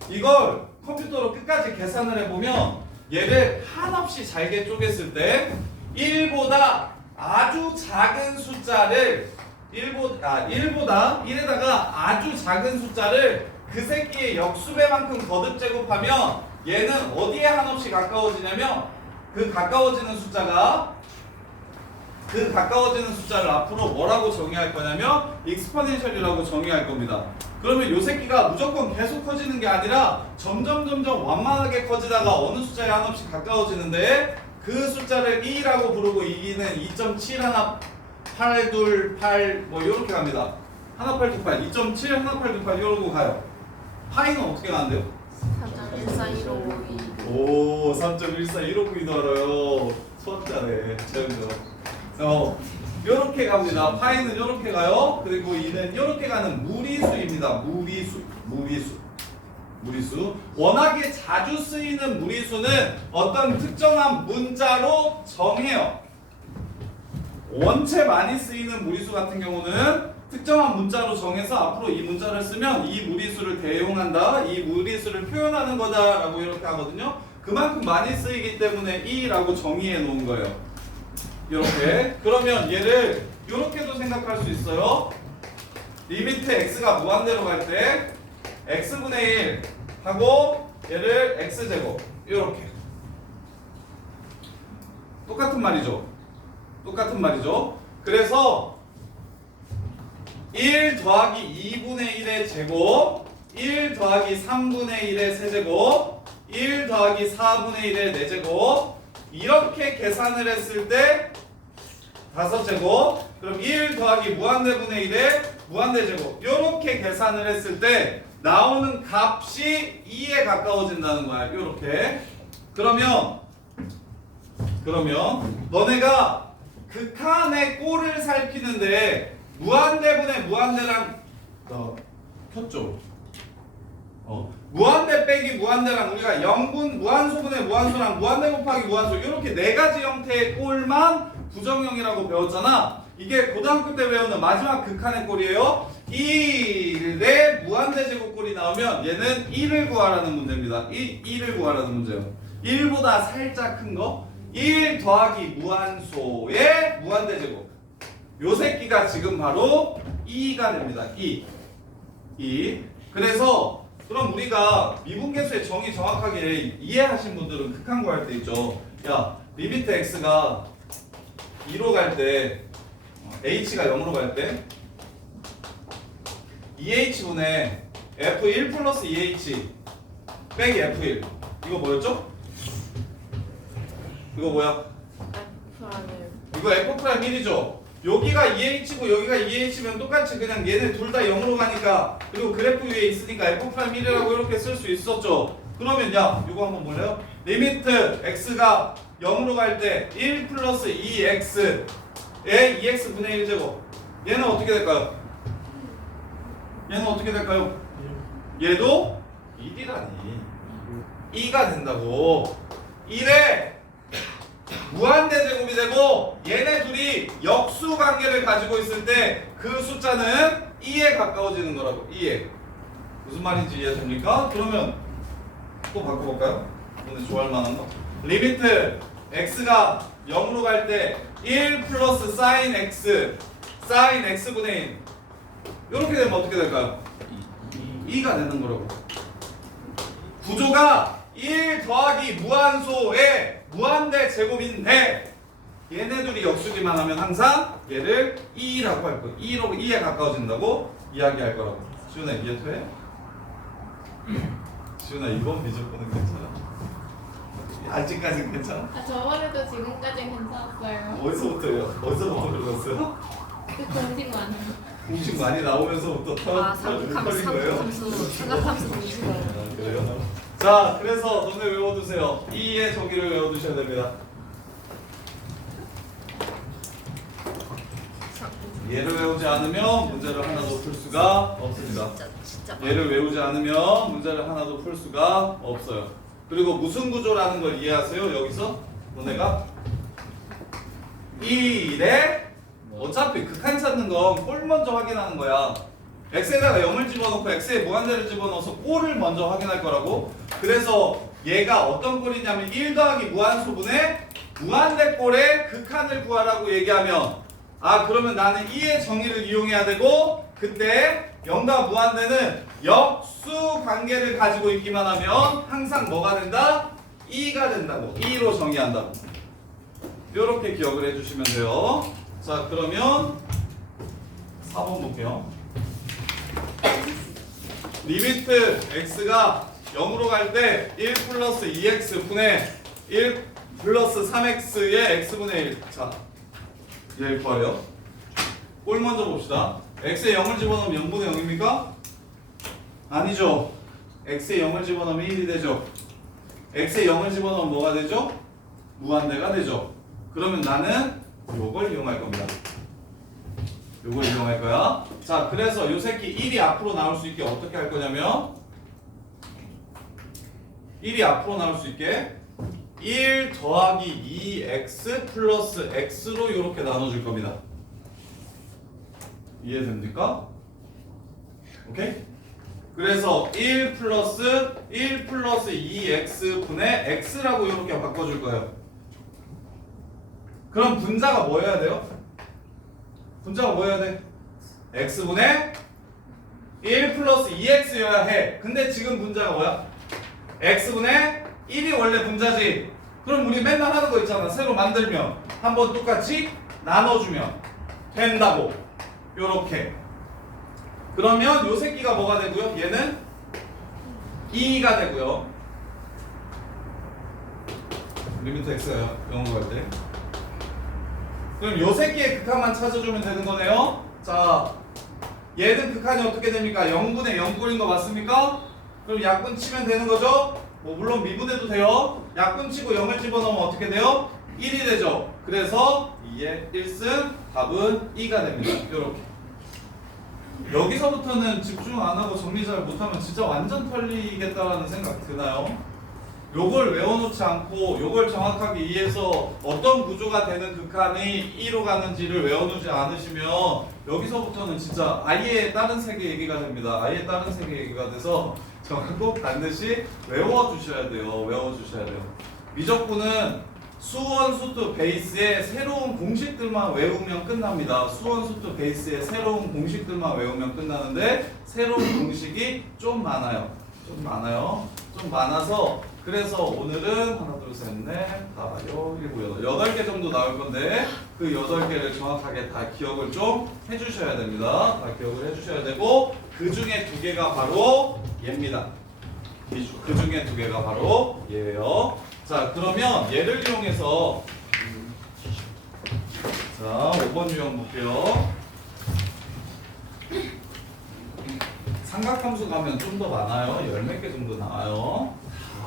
이걸 컴퓨터로 끝까지 계산을 해보면 얘를 한없이 잘게 쪼갰을 때 1보다 아주 작은 숫자를 1보다 1에다가 아주 작은 숫자를 그 새끼의 역수배만큼 거듭 제곱하면 얘는 어디에 한없이 가까워지냐면 그 가까워지는 숫자를 앞으로 뭐라고 정의할 거냐면 익스포넨셜이라고 정의할 겁니다. 그러면 요 새끼가 무조건 계속 커지는 게 아니라 점점 완만하게 커지다가 어느 숫자에 한없이 가까워지는데 그 숫자를 2라고 부르고 이기는 2.7 하나 828 뭐 이렇게 갑니다. 하나 828, 2.7 하나 828 이러고 가요. 파이는 어떻게 가는데요? 3.14152 오, 3.14159도 알아요. 수학자네. 재밌죠. 요렇게 갑니다. 파이는 요렇게 가요. 그리고 이는 요렇게 가는 무리수입니다. 무리수. 워낙에 자주 쓰이는 무리수는 어떤 특정한 문자로 정해요. 원체 많이 쓰이는 무리수 같은 경우는 특정한 문자로 정해서 앞으로 이 문자를 쓰면 이 무리수를 대용한다, 이 무리수를 표현하는 거다라고 이렇게 하거든요. 그만큼 많이 쓰이기 때문에 이라고 정의해 놓은 거예요. 이렇게. 그러면 얘를 이렇게도 생각할 수 있어요. 리미트 x가 무한대로 갈 때 x분의 1 하고 얘를 x제곱 이렇게. 똑같은 말이죠. 그래서 1 더하기 2분의 1의 제곱, 1 더하기 3분의 1의 세제곱, 1 더하기 4분의 1의 4제곱 이렇게 계산을 했을 때 5제곱, 그럼 1 더하기 무한대분의 1의 무한대제곱 이렇게 계산을 했을 때 나오는 값이 2에 가까워진다는 거야. 이렇게. 그러면 너네가 극한의 꼴을 살피는데 무한대분의 무한대랑 켰죠? 무한대 빼기 무한대랑 우리가 무한소분의 무한소랑 무한대 곱하기 무한소 이렇게 네 가지 형태의 꼴만 부정형이라고 배웠잖아. 이게 고등학교 때 배우는 마지막 극한의 꼴이에요. 1의 무한대 제곱꼴이 나오면 얘는 1을 구하라는 문제입니다. 1을 구하라는 문제예요. 1보다 살짝 큰 거. 1 더하기 무한소의 무한대 제곱. 요 새끼가 지금 바로 2가 됩니다. 2. 그래서 그럼 우리가 미분계수의 정의 정확하게 이해하신 분들은 극한 구할 때 있죠. 야, 리미트 x가 2로 갈 때 h가 0으로 갈 때 2h분의 f1 플러스 2h 빼기 f1 이거 뭐였죠? 이거 뭐야? 이거 f'1이죠. 여기가 2h고 여기가 2h면 똑같이 그냥 얘네 둘 다 0으로 가니까 그리고 그래프 위에 있으니까 f'1이라고 이렇게 쓸 수 있었죠. 그러면 야 이거 한번 볼래요? 리미트 x가 0으로 갈 때 1 플러스 2x의 2x분의 1제곱 얘는 어떻게 될까요? 얘도 1이라니 2가 된다고. 1에 무한대 제곱이 되고 얘네 둘이 역수 관계를 가지고 있을 때 그 숫자는 2에 가까워지는 거라고. 2에. 무슨 말인지 이해됩니까? 그러면 또 바꿔볼까요? 오늘 좋아할 만한 거. 리미트 x가 0으로 갈 때 1 플러스 sin x분의 1 이렇게 되면 어떻게 될까요? 2가 되는 거라고. 구조가 1 더하기 무한소의 무한대 제곱인데 얘네들이 역수기만 하면 항상 얘를 2라고 할 거예요. 2에 가까워진다고 이야기할 거라고. 지훈아 이해돼? 지훈아 이번 미적분은 괜찮아? 아직까지는 괜찮아? 저번에도 지금까지는 괜찮았어요. 어디서부터 그러셨어요? 그 공식만. 공식 많이 나오면서부터 털린 거예요? 삼각함수 공식만. 그래요? 자, 그래서 너네 외워두세요. 2의 저기를 외워두셔야 됩니다. 얘를 외우지 않으면 문제를 하나도 풀 수가 없습니다. 얘를 외우지 않으면 문제를 하나도 풀 수가 없어요. 그리고 무슨 구조라는 걸 이해하세요? 여기서 너네가 1에 어차피 극한 찾는 건 꼴 먼저 확인하는 거야. x에다가 0을 집어넣고 x에 무한대를 집어넣어서 꼴을 먼저 확인할 거라고. 그래서 얘가 어떤 꼴이냐면 1 더하기 무한소분의 무한대 꼴의 극한을 구하라고 얘기하면 아 그러면 나는 2의 정의를 이용해야 되고 그때 0과 무한대는 역수 관계를 가지고 있기만 하면 항상 뭐가 된다? 2가 된다고. 2로 정의한다고. 이렇게 기억을 해주시면 돼요. 자, 그러면 4번 볼게요. 리미트 x가 0으로 갈 때 1 플러스 2x 분의 1 플러스 3x의 x분의 1. 자, 얘 구하래요. 꼴 먼저 봅시다. x에 0을 집어넣으면 0분의 0입니까? 아니죠. x에 0을 집어넣으면 1이 되죠. x에 0을 집어넣으면 뭐가 되죠? 무한대가 되죠. 그러면 나는 요걸 이용할 겁니다. 요걸 이용할 거야. 자, 그래서 요 새끼 1이 앞으로 나올 수 있게 어떻게 할 거냐면 1이 앞으로 나올 수 있게 1 더하기 2x 플러스 x로 이렇게 나눠줄 겁니다. 이해됩니까? 오케이? 그래서 1 플러스 2x 분의 x라고 이렇게 바꿔줄 거예요. 그럼 분자가 뭐여야 돼요? 분자가 뭐여야 돼? x분의 1 플러스 2x여야 해. 근데 지금 분자가 뭐야? x분의 1이 원래 분자지. 그럼 우리 맨날 하는 거 있잖아. 새로 만들면 한번 똑같이 나눠주면 된다고. 요렇게. 그러면 요 새끼가 뭐가 되고요? 얘는 2가 되고요. 리미트 x가 0으로 갈 때. 그럼 요 새끼의 극한만 찾아주면 되는 거네요. 자, 얘는 극한이 어떻게 됩니까? 0분의 0꼴인 거 맞습니까? 그럼 약분 치면 되는 거죠? 뭐 물론 미분해도 돼요. 약분 치고 0을 집어넣으면 어떻게 돼요? 1이 되죠. 그래서 2의 1승 답은 2가 됩니다. 요렇게. 여기서부터는 집중 안 하고 정리 잘 못하면 진짜 완전 털리겠다라는 생각 드나요? 요걸 외워놓지 않고 요걸 정확하게 이해해서 어떤 구조가 되는 극한이 2로 가는지를 외워놓지 않으시면 여기서부터는 진짜 아예 다른 세계 얘기가 됩니다. 아예 다른 세계 얘기가 돼서 정말 꼭 반드시 외워주셔야 돼요. 외워주셔야 돼요. 미적분은 수원 수투 베이스의 새로운 공식들만 외우면 끝납니다. 수원 수투 베이스의 새로운 공식들만 외우면 끝나는데 새로운 공식이 좀 많아요. 좀 많아서 그래서 오늘은 하나 둘셋넷 다여 일곱 여덟 8개 정도 나올 건데 그 8개를 정확하게 다 기억을 좀 해주셔야 됩니다. 다 기억을 해주셔야 되고 그 중에 2개가 바로 얘입니다. 그 중에 2개가 바로 얘예요. 자, 그러면 얘를 이용해서 자 5번 유형 볼게요. 삼각함수 가면 좀 더 많아요. 10몇 개 정도 나와요.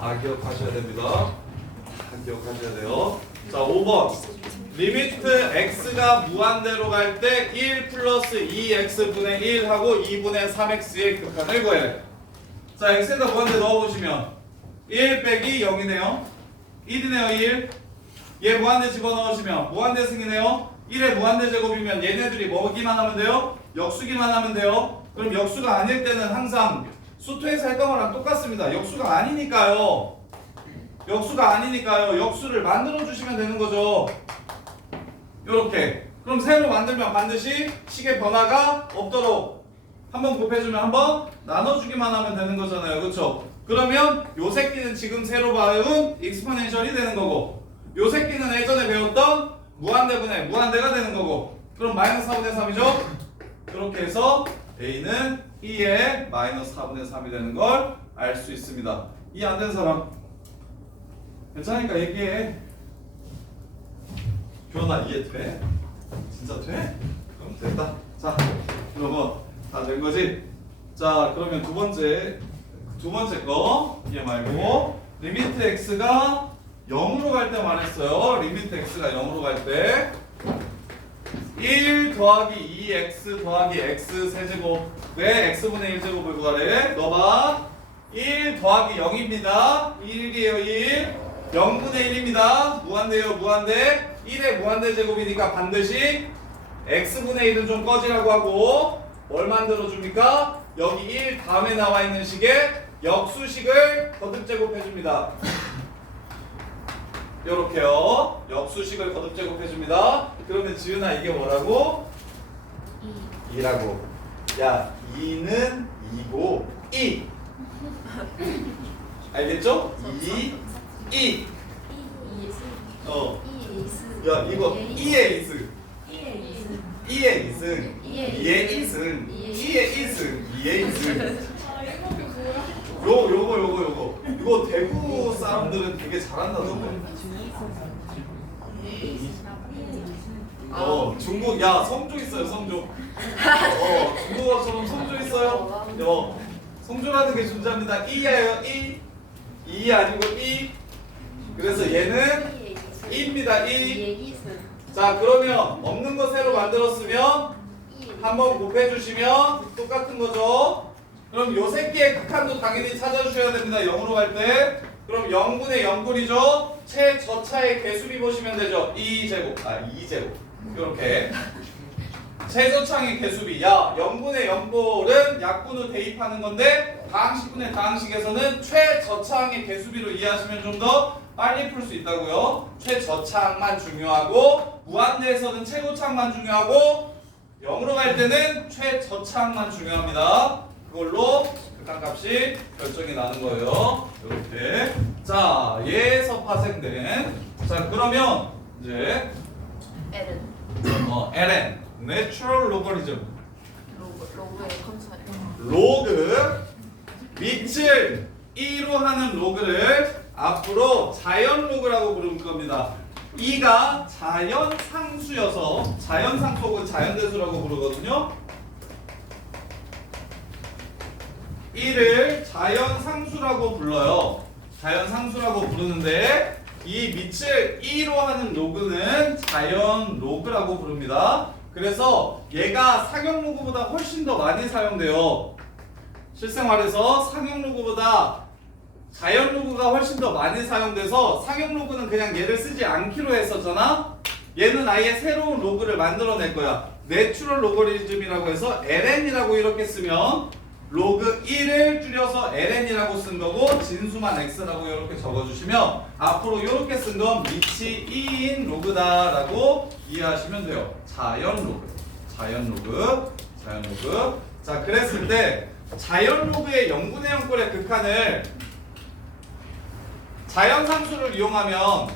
다 기억하셔야 됩니다. 다 기억하셔야 돼요. 자, 5번. 리미트 x가 무한대로 갈 때 1 플러스 2x분의 1 하고 2분의 3x의 극한을 구해. 자, x에다 무한대 넣어보시면 1 빼기 0이네요. 1이네요, 1. 얘 무한대 집어넣으시면 무한대 승이네요. 1의 무한대 제곱이면 얘네들이 뭐기만 하면 돼요? 역수기만 하면 돼요. 그럼 역수가 아닐 때는 항상 수투에서 했던 거랑 똑같습니다. 역수가 아니니까요. 역수를 만들어 주시면 되는 거죠. 요렇게. 그럼 새로 만들면 반드시 식의 변화가 없도록 한번 곱해주면 한번 나눠주기만 하면 되는 거잖아요. 그쵸? 그러면 요 새끼는 지금 새로 배운 익스포넨셜이 되는 거고 요 새끼는 예전에 배웠던 무한대분의 무한대가 되는 거고 그럼 마이너스 4분의 3이죠? 그렇게 해서 A는 2의 마이너스 4분의 3이 되는 걸 알 수 있습니다. 이해 안 되는 사람? 괜찮으니까 얘기해. 교훈아 이해돼? 진짜 돼? 그럼 됐다. 자, 그러면 다 된 거지? 자, 그러면 두 번째 거 이해 말고 리미트 x가 0으로 갈 때 말했어요. 리미트 x가 0으로 갈 때 1 더하기 2x 더하기 x 세제곱에 x분의 1제곱을 구하래. 넣어봐. 1 더하기 0입니다. 1이에요 1. 0분의 1입니다. 무한대요 무한대. 1의 무한대 제곱이니까 반드시 x분의 1은 좀 꺼지라고 하고 뭘 만들어줍니까? 여기 1 다음에 나와 있는 식의 역수식을 거듭 제곱해줍니다. 요렇게요. 역수식을 거듭 제곱해줍니다. 그러면 지은아 이게 뭐라고? 2라고. 야 2는 2고 2 알겠죠? 2 야 이거 2의 2승 2의 2승 2의 2승 2의 2승 2의 2승 요거 대구 사람들은 되게 잘한다던데. 중국 야 성조 있어요 성조. 중국어처럼 성조 있어요. 성조라는 게 존재합니다. 이예요 이 아니고 이. 그래서 얘는 이입니다 이. 자 그러면 없는 거 새로 만들었으면 한번 곱해주시면 똑같은 거죠. 그럼 요 새끼의 극한도 당연히 찾아주셔야 됩니다. 0으로 갈 때. 그럼 0분의 0꼴이죠. 최저차의 개수비 보시면 되죠. 2제곱. 2제곱. 요렇게. 최저차의 개수비. 야 0분의 0꼴은 약분후 대입하는 건데 다항식분의 다항식에서는 최저차항의 개수비로 이해하시면 좀 더 빨리 풀 수 있다고요. 최저차항만 중요하고 무한대에서는 최고차항만 중요하고 0으로 갈 때는 최저차항만 중요합니다. 그걸로 극한값이 결정이 나는 거예요. 이렇게. 자, 얘에서 파생된. 자, 그러면 이제 ln natural logarithm 로그 밑을 2로 하는 로그를 앞으로 자연 로그라고 부를 겁니다. 2가 자연 상수여서 자연 상수 혹은 자연 대수라고 부르거든요. 1을 자연 상수라고 불러요. 자연 상수라고 부르는데 이 밑을 2로 하는 로그는 자연 로그라고 부릅니다. 그래서 얘가 상용 로그보다 훨씬 더 많이 사용돼요. 실생활에서 상용 로그보다 자연 로그가 훨씬 더 많이 사용돼서 상용 로그는 그냥 얘를 쓰지 않기로 했었잖아. 얘는 아예 새로운 로그를 만들어낼 거야. 내추럴 로거리즘이라고 해서 ln이라고 이렇게 쓰면 로그 1을 줄여서 ln이라고 쓴 거고 진수만 x라고 이렇게 적어주시면 앞으로 이렇게 쓴 건 밑이 2인 로그다라고 이해하시면 돼요. 자연 로그, 자연 로그, 자연 로그. 자, 그랬을 때 자연 로그의 0분의 0꼴의 극한을 자연 상수를 이용하면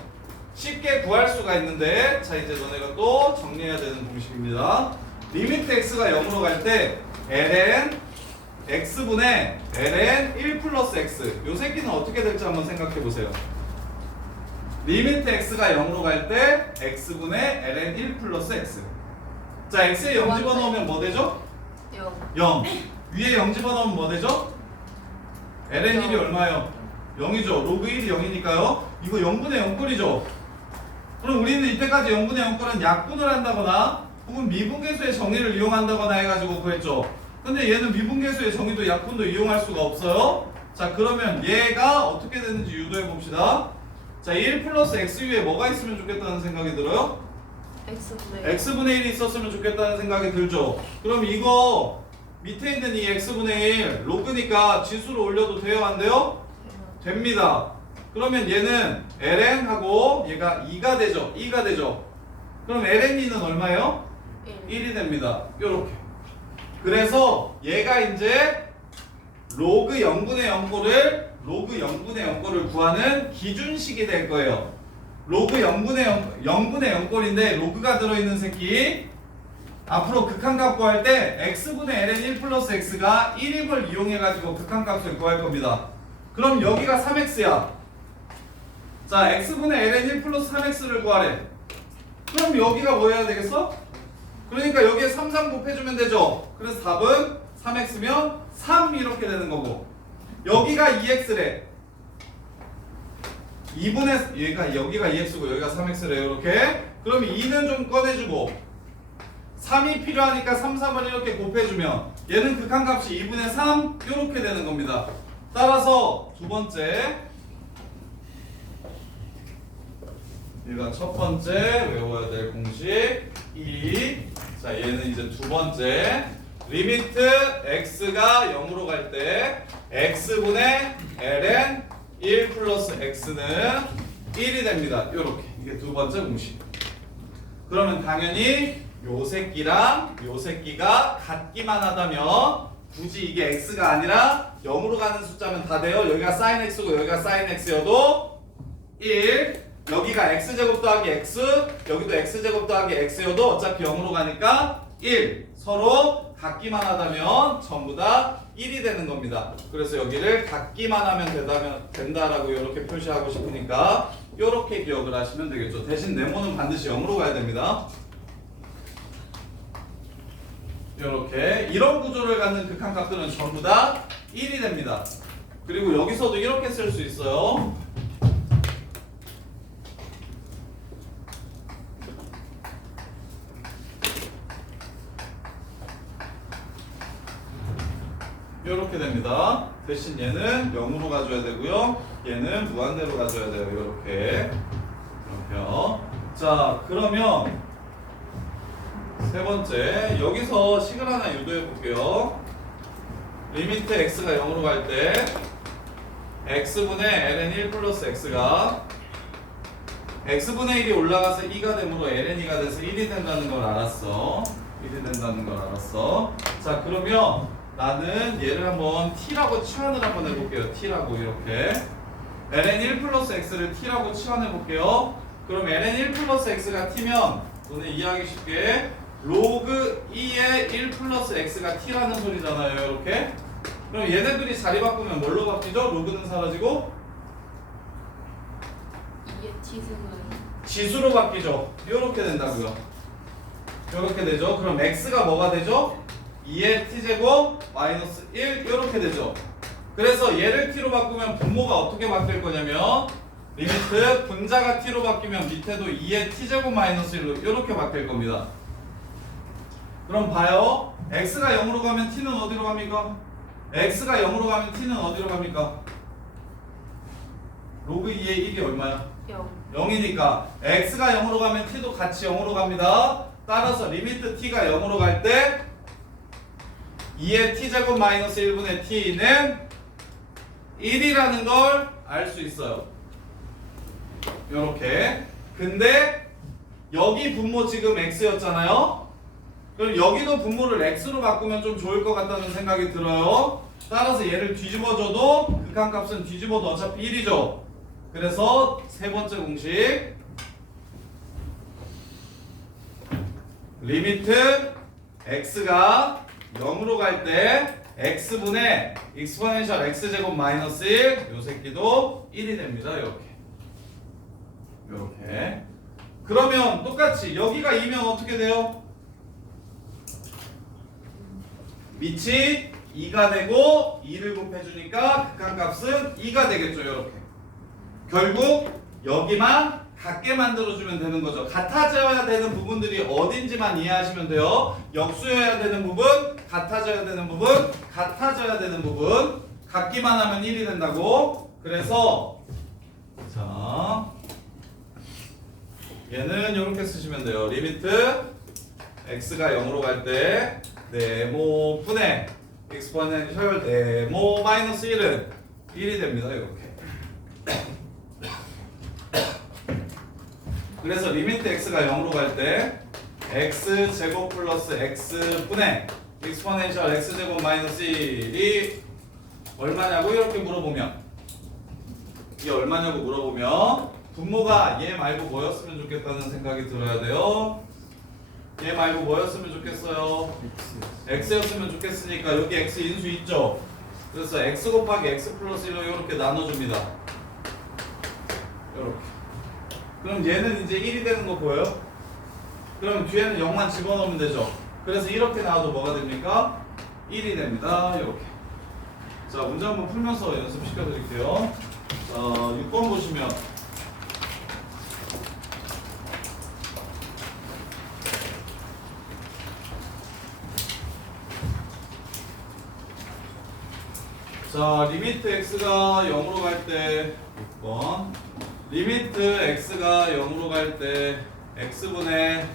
쉽게 구할 수가 있는데, 자 이제 너네가 또 정리해야 되는 공식입니다. 리미트 x가 0으로 갈 때 ln x분의 ln 1 플러스 x 요 새끼는 어떻게 될지 한번 생각해 보세요. 리미트 x가 0으로 갈 때 x분의 ln 1 플러스 x. 자 x에 0 집어넣으면 뭐 되죠? 0. 위에 0 집어넣으면 뭐 되죠? ln 1이 얼마예요? 0이죠. 로그 1이 0이니까요. 이거 0분의 0꼴이죠. 그럼 우리는 이때까지 0분의 0꼴은 약분을 한다거나 혹은 미분계수의 정의를 이용한다거나 해가지고 구했죠. 근데 얘는 미분계수의 정의도 약분도 이용할 수가 없어요. 자 그러면 얘가 어떻게 되는지 유도해 봅시다. 자 1 플러스 x 위에 뭐가 있으면 좋겠다는 생각이 들어요? x분의 1이 있었으면 좋겠다는 생각이 들죠. 그럼 이거 밑에 있는 이 x분의 1 로그니까 지수로 올려도 돼요? 안 돼요? 됩니다. 그러면 얘는 ln하고 얘가 2가 되죠. 2가 되죠. 그럼 ln2는 얼마예요? 1이 됩니다. 요렇게. 그래서 얘가 이제 로그 0분의 0꼴을 구하는 기준식이 될 거예요. 로그 0분의 0꼴인데 로그가 들어있는 새끼 앞으로 극한값 구할 때 x분의 ln 1 플러스 x가 1임을 이용해가지고 극한값을 구할 겁니다. 그럼 여기가 3x야. 자 x분의 ln 1 플러스 3x를 구하래. 그럼 여기가 뭐 해야 되겠어? 그러니까 여기에 3, 3 곱해주면 되죠. 그래서 답은 3x면 3 이렇게 되는 거고 여기가 2x래. 2분의 여기가 2x고 여기가 3x래 이렇게. 그럼 2는 좀 꺼내주고 3이 필요하니까 3, 3을 이렇게 곱해주면 얘는 극한값이 2분의 3 이렇게 되는 겁니다. 따라서 두 번째 얘가 첫 번째 외워야 될 공식 2. 자 얘는 이제 두 번째 리미트 x가 0으로 갈 때 x분의 ln 1 플러스 x는 1이 됩니다. 요렇게 이게 두 번째 공식. 그러면 당연히 요 새끼랑 요 새끼가 같기만 하다면 굳이 이게 x가 아니라 0으로 가는 숫자면 다 돼요. 여기가 sin x고 여기가 sin x여도 1, 여기가 x제곱 더하기 x, 여기도 x제곱 더하기 x여도 어차피 0으로 가니까 1. 서로 같기만 하다면 전부 다 1이 되는 겁니다. 그래서 여기를 같기만 하면 된다라고 이렇게 표시하고 싶으니까 이렇게 기억을 하시면 되겠죠. 대신 네모는 반드시 0으로 가야 됩니다. 이렇게 이런 구조를 갖는 극한값들은 전부 다 1이 됩니다. 그리고 여기서도 이렇게 쓸 수 있어요. 이렇게 됩니다. 대신 얘는 0으로 가져야 되고요. 얘는 무한대로 가져야 돼요. 이렇게요. 자, 그러면 세 번째, 여기서 식을 하나 유도해 볼게요. 리미트 x가 0으로 갈 때 x분의 ln 1 플러스 x가 x분의 1이 올라가서 2가 되므로 ln 2가 돼서 1이 된다는 걸 알았어. 1이 된다는 걸 알았어. 자, 그러면 나는 얘를 한번 t라고 치환을 한번 해볼게요. t라고 이렇게 ln 1 플러스 x를 t라고 치환해 볼게요. 그럼 ln 1 플러스 x가 t면 너네 이해하기 쉽게 로그 2의 1 플러스 x가 t라는 소리잖아요. 이렇게. 그럼 얘네들이 자리 바꾸면 뭘로 바뀌죠? 로그는 사라지고 이게 지수는 지수로 바뀌죠. 이렇게 된다고요. 이렇게 되죠. 그럼 x가 뭐가 되죠? 2의 t제곱 마이너스 1 이렇게 되죠. 그래서 얘를 t로 바꾸면 분모가 어떻게 바뀔 거냐면 리미트 분자가 t로 바뀌면 밑에도 2의 t제곱 마이너스 1로 이렇게 바뀔 겁니다. 그럼 봐요. x가 0으로 가면 t는 어디로 갑니까? x가 0으로 가면 t는 어디로 갑니까? 로그 2의 1이 얼마야? 0. 0이니까 x가 0으로 가면 t도 같이 0으로 갑니다. 따라서 리미트 t가 0으로 갈 때 2의 t제곱 마이너스 1분의 t는 1이라는 걸 알 수 있어요. 요렇게. 근데 여기 분모 지금 x였잖아요. 그럼 여기도 분모를 x로 바꾸면 좀 좋을 것 같다는 생각이 들어요. 따라서 얘를 뒤집어줘도 극한값은 뒤집어도 어차피 1이죠. 그래서 세 번째 공식 리미트 x가 0으로 갈 때 x분의 익스포넨셜 x제곱 마이너스 1 요 새끼도 1이 됩니다. 이렇게 그러면 똑같이 여기가 2면 어떻게 돼요? 밑이 2가 되고 2를 곱해주니까 극한값은 2가 되겠죠. 이렇게 결국 여기만 같게 만들어주면 되는 거죠. 같아져야 되는 부분들이 어딘지만 이해하시면 돼요. 역수여야 되는 부분, 같아져야 되는 부분, 같아져야 되는 부분 같기만 하면 1이 된다고. 그래서 자 얘는 이렇게 쓰시면 돼요. 리미트 x가 0으로 갈 때 네모분의 익스포넨셜 네모 마이너스 1은 1이 됩니다. 이렇게. 그래서 리미트 x가 0으로 갈 때 x제곱 플러스 x분의 익스포넨셜 x제곱 마이너스 1이 얼마냐고 이렇게 물어보면 이게 얼마냐고 물어보면 분모가 얘 말고 뭐였으면 좋겠다는 생각이 들어야 돼요. 얘 말고 뭐였으면 좋겠어요? x였으면 좋겠으니까 여기 x 인수 있죠? 그래서 x 곱하기 x 플러스 1로 이렇게 나눠줍니다. 이렇게. 그럼 얘는 이제 1이 되는 거 보여요? 그럼 뒤에는 0만 집어넣으면 되죠? 그래서 이렇게 나와도 뭐가 됩니까? 1이 됩니다. 이렇게. 자, 문제 한번 풀면서 연습시켜 드릴게요. 자, 6번 보시면 자, 리미트 x가 0으로 갈 때 6번 리미트 x가 0으로 갈 때 x분의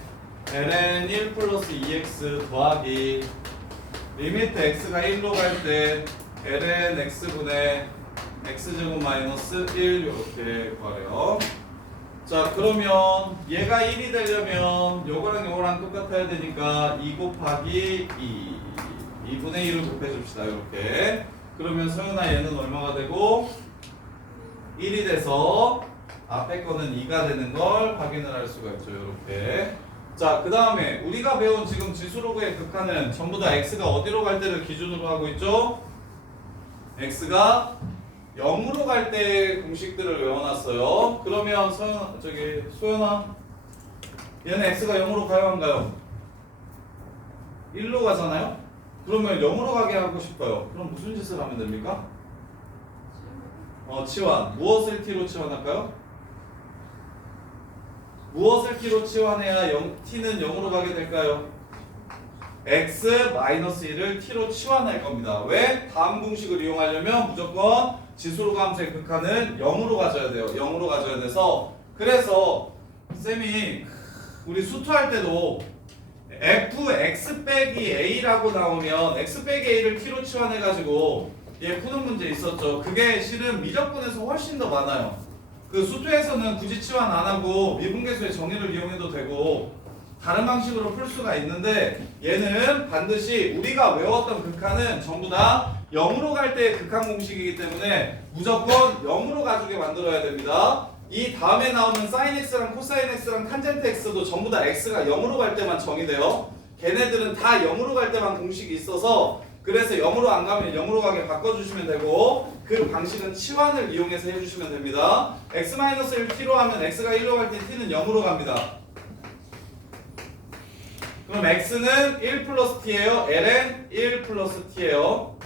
ln 1 플러스 2x 더하기 리미트 x가 1로 갈 때 ln x분의 x제곱 마이너스 1 이렇게 구하래요. 자 그러면 얘가 1이 되려면 요거랑 요거랑 똑같아야 되니까 2 곱하기 2분의 1을 곱해줍시다. 이렇게. 그러면 서연아 얘는 얼마가 되고 1이 돼서 앞에 거는 2가 되는 걸 확인을 할 수가 있죠. 이렇게. 자, 그 다음에 우리가 배운 지금 지수로그의 극한은 전부 다 x가 어디로 갈 때를 기준으로 하고 있죠? x가 0으로 갈 때 공식들을 외워놨어요. 그러면 소연아 얘는 x가 0으로 가요 안 가요? 1로 가잖아요? 그러면 0으로 가게 하고 싶어요. 그럼 무슨 짓을 하면 됩니까? 치환. 무엇을 t로 치환할까요? 무엇을 t로 치환해야 t는 0으로 가게 될까요? x-1을 t로 치환할 겁니다. 왜? 다음 공식을 이용하려면 무조건 지수로그 함수의 극한은 0으로 가져야 돼요. 0으로 가져야 돼서 그래서 쌤이 우리 수투할 때도 fx 빼기 a라고 나오면 x 빼기 a를 t로 치환해가지고 얘 푸는 문제 있었죠. 그게 실은 미적분에서 훨씬 더 많아요. 그 수투에서는 굳이 치환 안 하고 미분계수의 정의를 이용해도 되고 다른 방식으로 풀 수가 있는데 얘는 반드시 우리가 외웠던 극한은 전부 다 0으로 갈 때의 극한 공식이기 때문에 무조건 0으로 가주게 만들어야 됩니다. 이 다음에 나오는 sin x랑 코사인 x랑 탄젠트 x도 전부 다 x가 0으로 갈 때만 정의돼요. 걔네들은 다 0으로 갈 때만 공식이 있어서 그래서 0으로 안 가면 0으로 가게 바꿔주시면 되고 그 방식은 치환을 이용해서 해주시면 됩니다. x-1 t로 하면 x가 1로 갈 때 t는 0으로 갑니다. 그럼 x는 1 플러스 t예요. ln 1 플러스 t예요.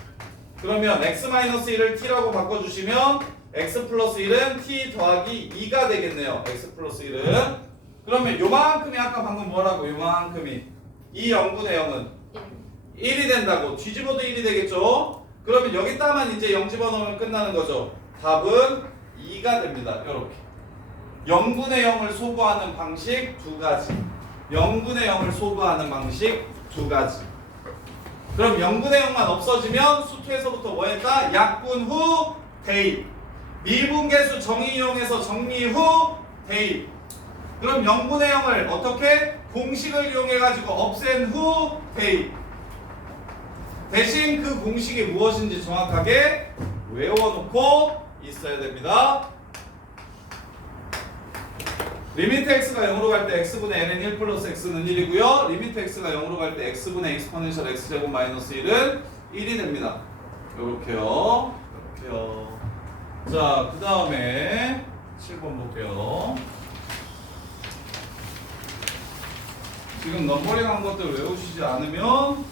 그러면 x-1을 t라고 바꿔주시면 x 플러스 1은 t 더하기 2가 되겠네요. x 플러스 1은. 그러면 요만큼이 아까 방금 뭐라고 요만큼이 이 0분의 0은 1이 된다고. 뒤집어도 1이 되겠죠. 그러면 여기다만 이제 0 집어넣으면 끝나는 거죠. 답은 2가 됩니다. 이렇게 0분의 0을 소부하는 방식 두 가지. 0분의 0을 소부하는 방식 두 가지. 그럼 0분의 0만 없어지면 수투에서부터 뭐 했다? 약분 후 대입. 미분계수 정의 이용해서 정리 후 대입. 그럼 0분의 0을 어떻게? 공식을 이용해가지고 없앤 후 대입. 대신 그 공식이 무엇인지 정확하게 외워놓고 있어야 됩니다. 리미트 x가 0으로 갈 때 x분의 n은 1 플러스 x는 1이고요. 리미트 x가 0으로 갈 때 x분의 exponential x제곱 마이너스 1은 1이 됩니다. 요렇게요. 요렇게요. 자, 그 다음에 7번 볼게요. 지금 넘버링 한 것들 외우시지 않으면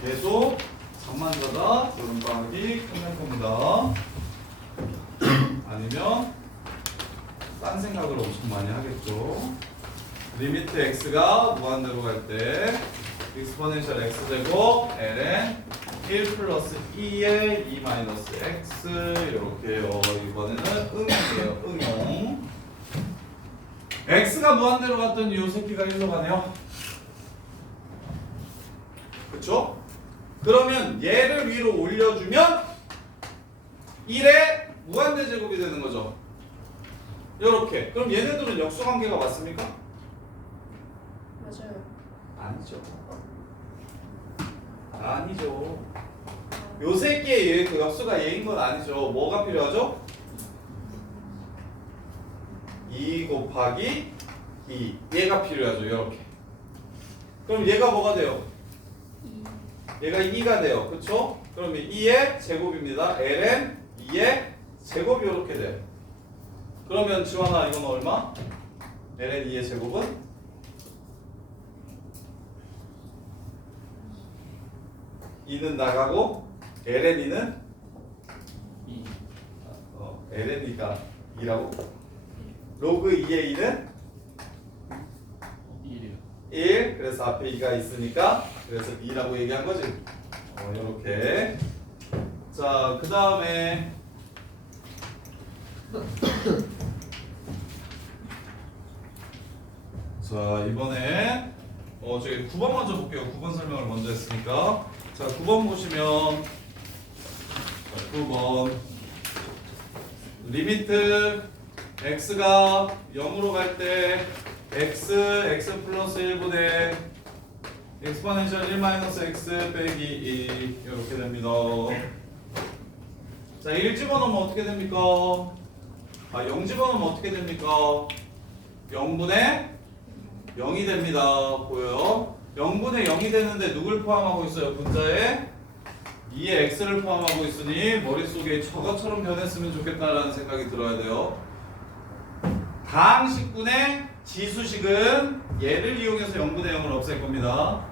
계속 잠만자다 여름방학이 끝날 겁니다. 아니면 딴 생각을 엄청 많이 하겠죠. 리미트 x가 무한대로 갈 때 exponential x제곱 ln 1 플러스 2의 2 마이너스 x 이렇게요. 이번에는 응이에요. 응용. x가 무한대로 갔더니 요 새끼가 1로 가네요. 그쵸? 그러면 얘를 위로 올려주면 1의 무한대 제곱이 되는 거죠. 이렇게. 그럼 얘네들은 역수관계가 맞습니까? 맞아요. 아니죠. 아니죠. 요 새끼의 얘, 그 역수가 얘인 건 아니죠. 뭐가 필요하죠? 2 곱하기 2. 얘가 필요하죠. 이렇게. 그럼 얘가 뭐가 돼요? 얘가 2가 돼요. 그쵸? 그러면 2의 제곱입니다. ln 2의 제곱이 이렇게 돼. 그러면 지원아 이건 얼마? ln 2의 제곱은? 이는 나가고 ln 2는? 2. ln 2가 2라고? 로그 2의 2는? 1이요. 1. 그래서 앞에 2가 있으니까 그래서 2라고 얘기한 거지. 이렇게. 자, 그 다음에 자, 이번에 저기 9번 먼저 볼게요. 9번 설명을 먼저 했으니까. 자, 9번 보시면 자, 9번 리미트 x가 0으로 갈 때 x 플러스 1분의 엑스포넨셜 1 마이너스 x 빼기 2 이렇게 됩니다. 자, 1 집어넣으면 어떻게 됩니까? 0 집어넣으면 어떻게 됩니까? 0분의 0이 됩니다. 보여요? 0분의 0이 되는데 누굴 포함하고 있어요? 분자에 2의 x를 포함하고 있으니 머릿속에 저것처럼 변했으면 좋겠다라는 생각이 들어야 돼요. 다항식분의 지수식은 얘를 이용해서 0분의 0을 없앨 겁니다.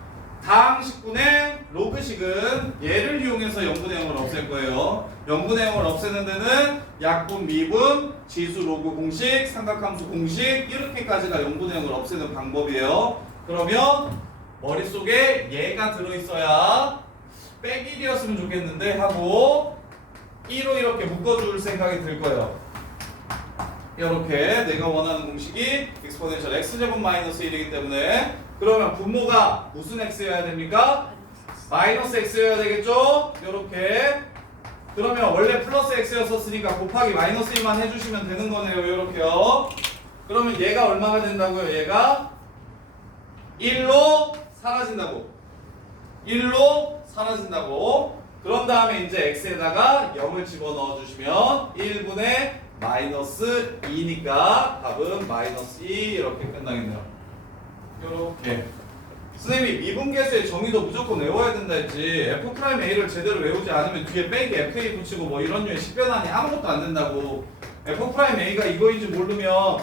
다항식분의 로그식은 얘를 이용해서 0분의 0을 없앨 거예요. 0분의 0을 없애는 데는 약분, 미분, 지수, 로그 공식, 삼각함수 공식 이렇게까지가 0분의 0을 없애는 방법이에요. 그러면 머릿속에 얘가 들어있어야 빼기 1이었으면 좋겠는데 하고 2로 이렇게 묶어줄 생각이 들 거예요. 이렇게 내가 원하는 공식이 exponential x제곱 마이너스 1이기 때문에 그러면 분모가 무슨 x여야 됩니까? 마이너스 x여야 되겠죠? 이렇게 그러면 원래 플러스 x였었으니까 곱하기 마이너스 1만 해주시면 되는 거네요. 이렇게요. 그러면 얘가 얼마가 된다고요? 얘가 1로 사라진다고. 1로 사라진다고. 그런 다음에 이제 x에다가 0을 집어넣어 주시면 1분의 마이너스 2니까 답은 마이너스 2 이렇게 끝나겠네요. 이렇게. 선생님이 미분계수의 정의도 무조건 외워야 된다 했지 f'A를 제대로 외우지 않으면 뒤에 빼기 fa 붙이고 뭐 이런 류의 식변환이 아무것도 안 된다고. f'A가 이거인지 모르면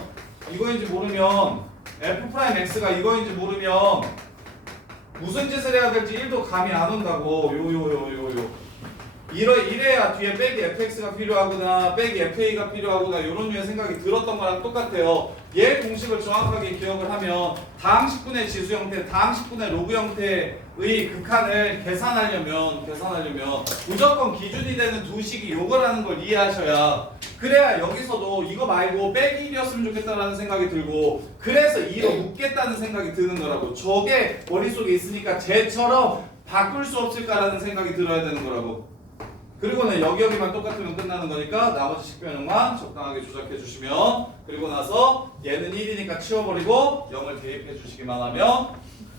f'X가 이거인지 모르면 무슨 짓을 해야 될지 1도 감이 안 온다고. 이래야 뒤에 빼기 fx가 필요하구나 빼기 fa가 필요하구나 이런 류의 생각이 들었던 거랑 똑같아요. 얘 공식을 정확하게 기억을 하면 다항식분의 지수 형태, 다항식분의 로그 형태의 극한을 계산하려면 무조건 기준이 되는 두 식이 요거라는 걸 이해하셔야 그래야 여기서도 이거 말고 빼기 1이었으면 좋겠다라는 생각이 들고 그래서 2로 묶겠다는 생각이 드는 거라고. 저게 머릿속에 있으니까 쟤처럼 바꿀 수 없을까라는 생각이 들어야 되는 거라고. 그리고는 여기만 똑같으면 끝나는 거니까 나머지 식변형만 적당하게 조작해 주시면 그리고 나서 얘는 1이니까 치워버리고 0을 대입해 주시기만 하면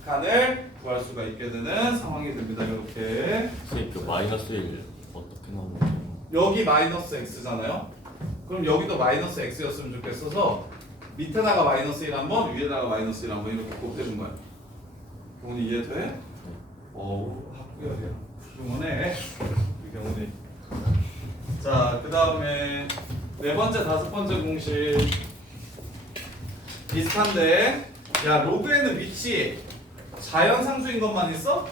극한을 구할 수가 있게 되는 상황이 됩니다. 이렇게 선생님 그 마이너스 1 어떻게 나오는 거죠? 여기 마이너스 x잖아요. 그럼 여기도 마이너스 x였으면 좋겠어서 밑에다가 마이너스 1 한번 위에다가 마이너스 1 한번 이렇게 곱해준 거야. 경훈이 이해돼? 어우 학구야 돼요. 훌륭하네. 경훈이. 자, 그 다음에 네 번째, 다섯 번째 공식 비슷한데, 야 로그에는 밑이 자연상수인 것만 있어?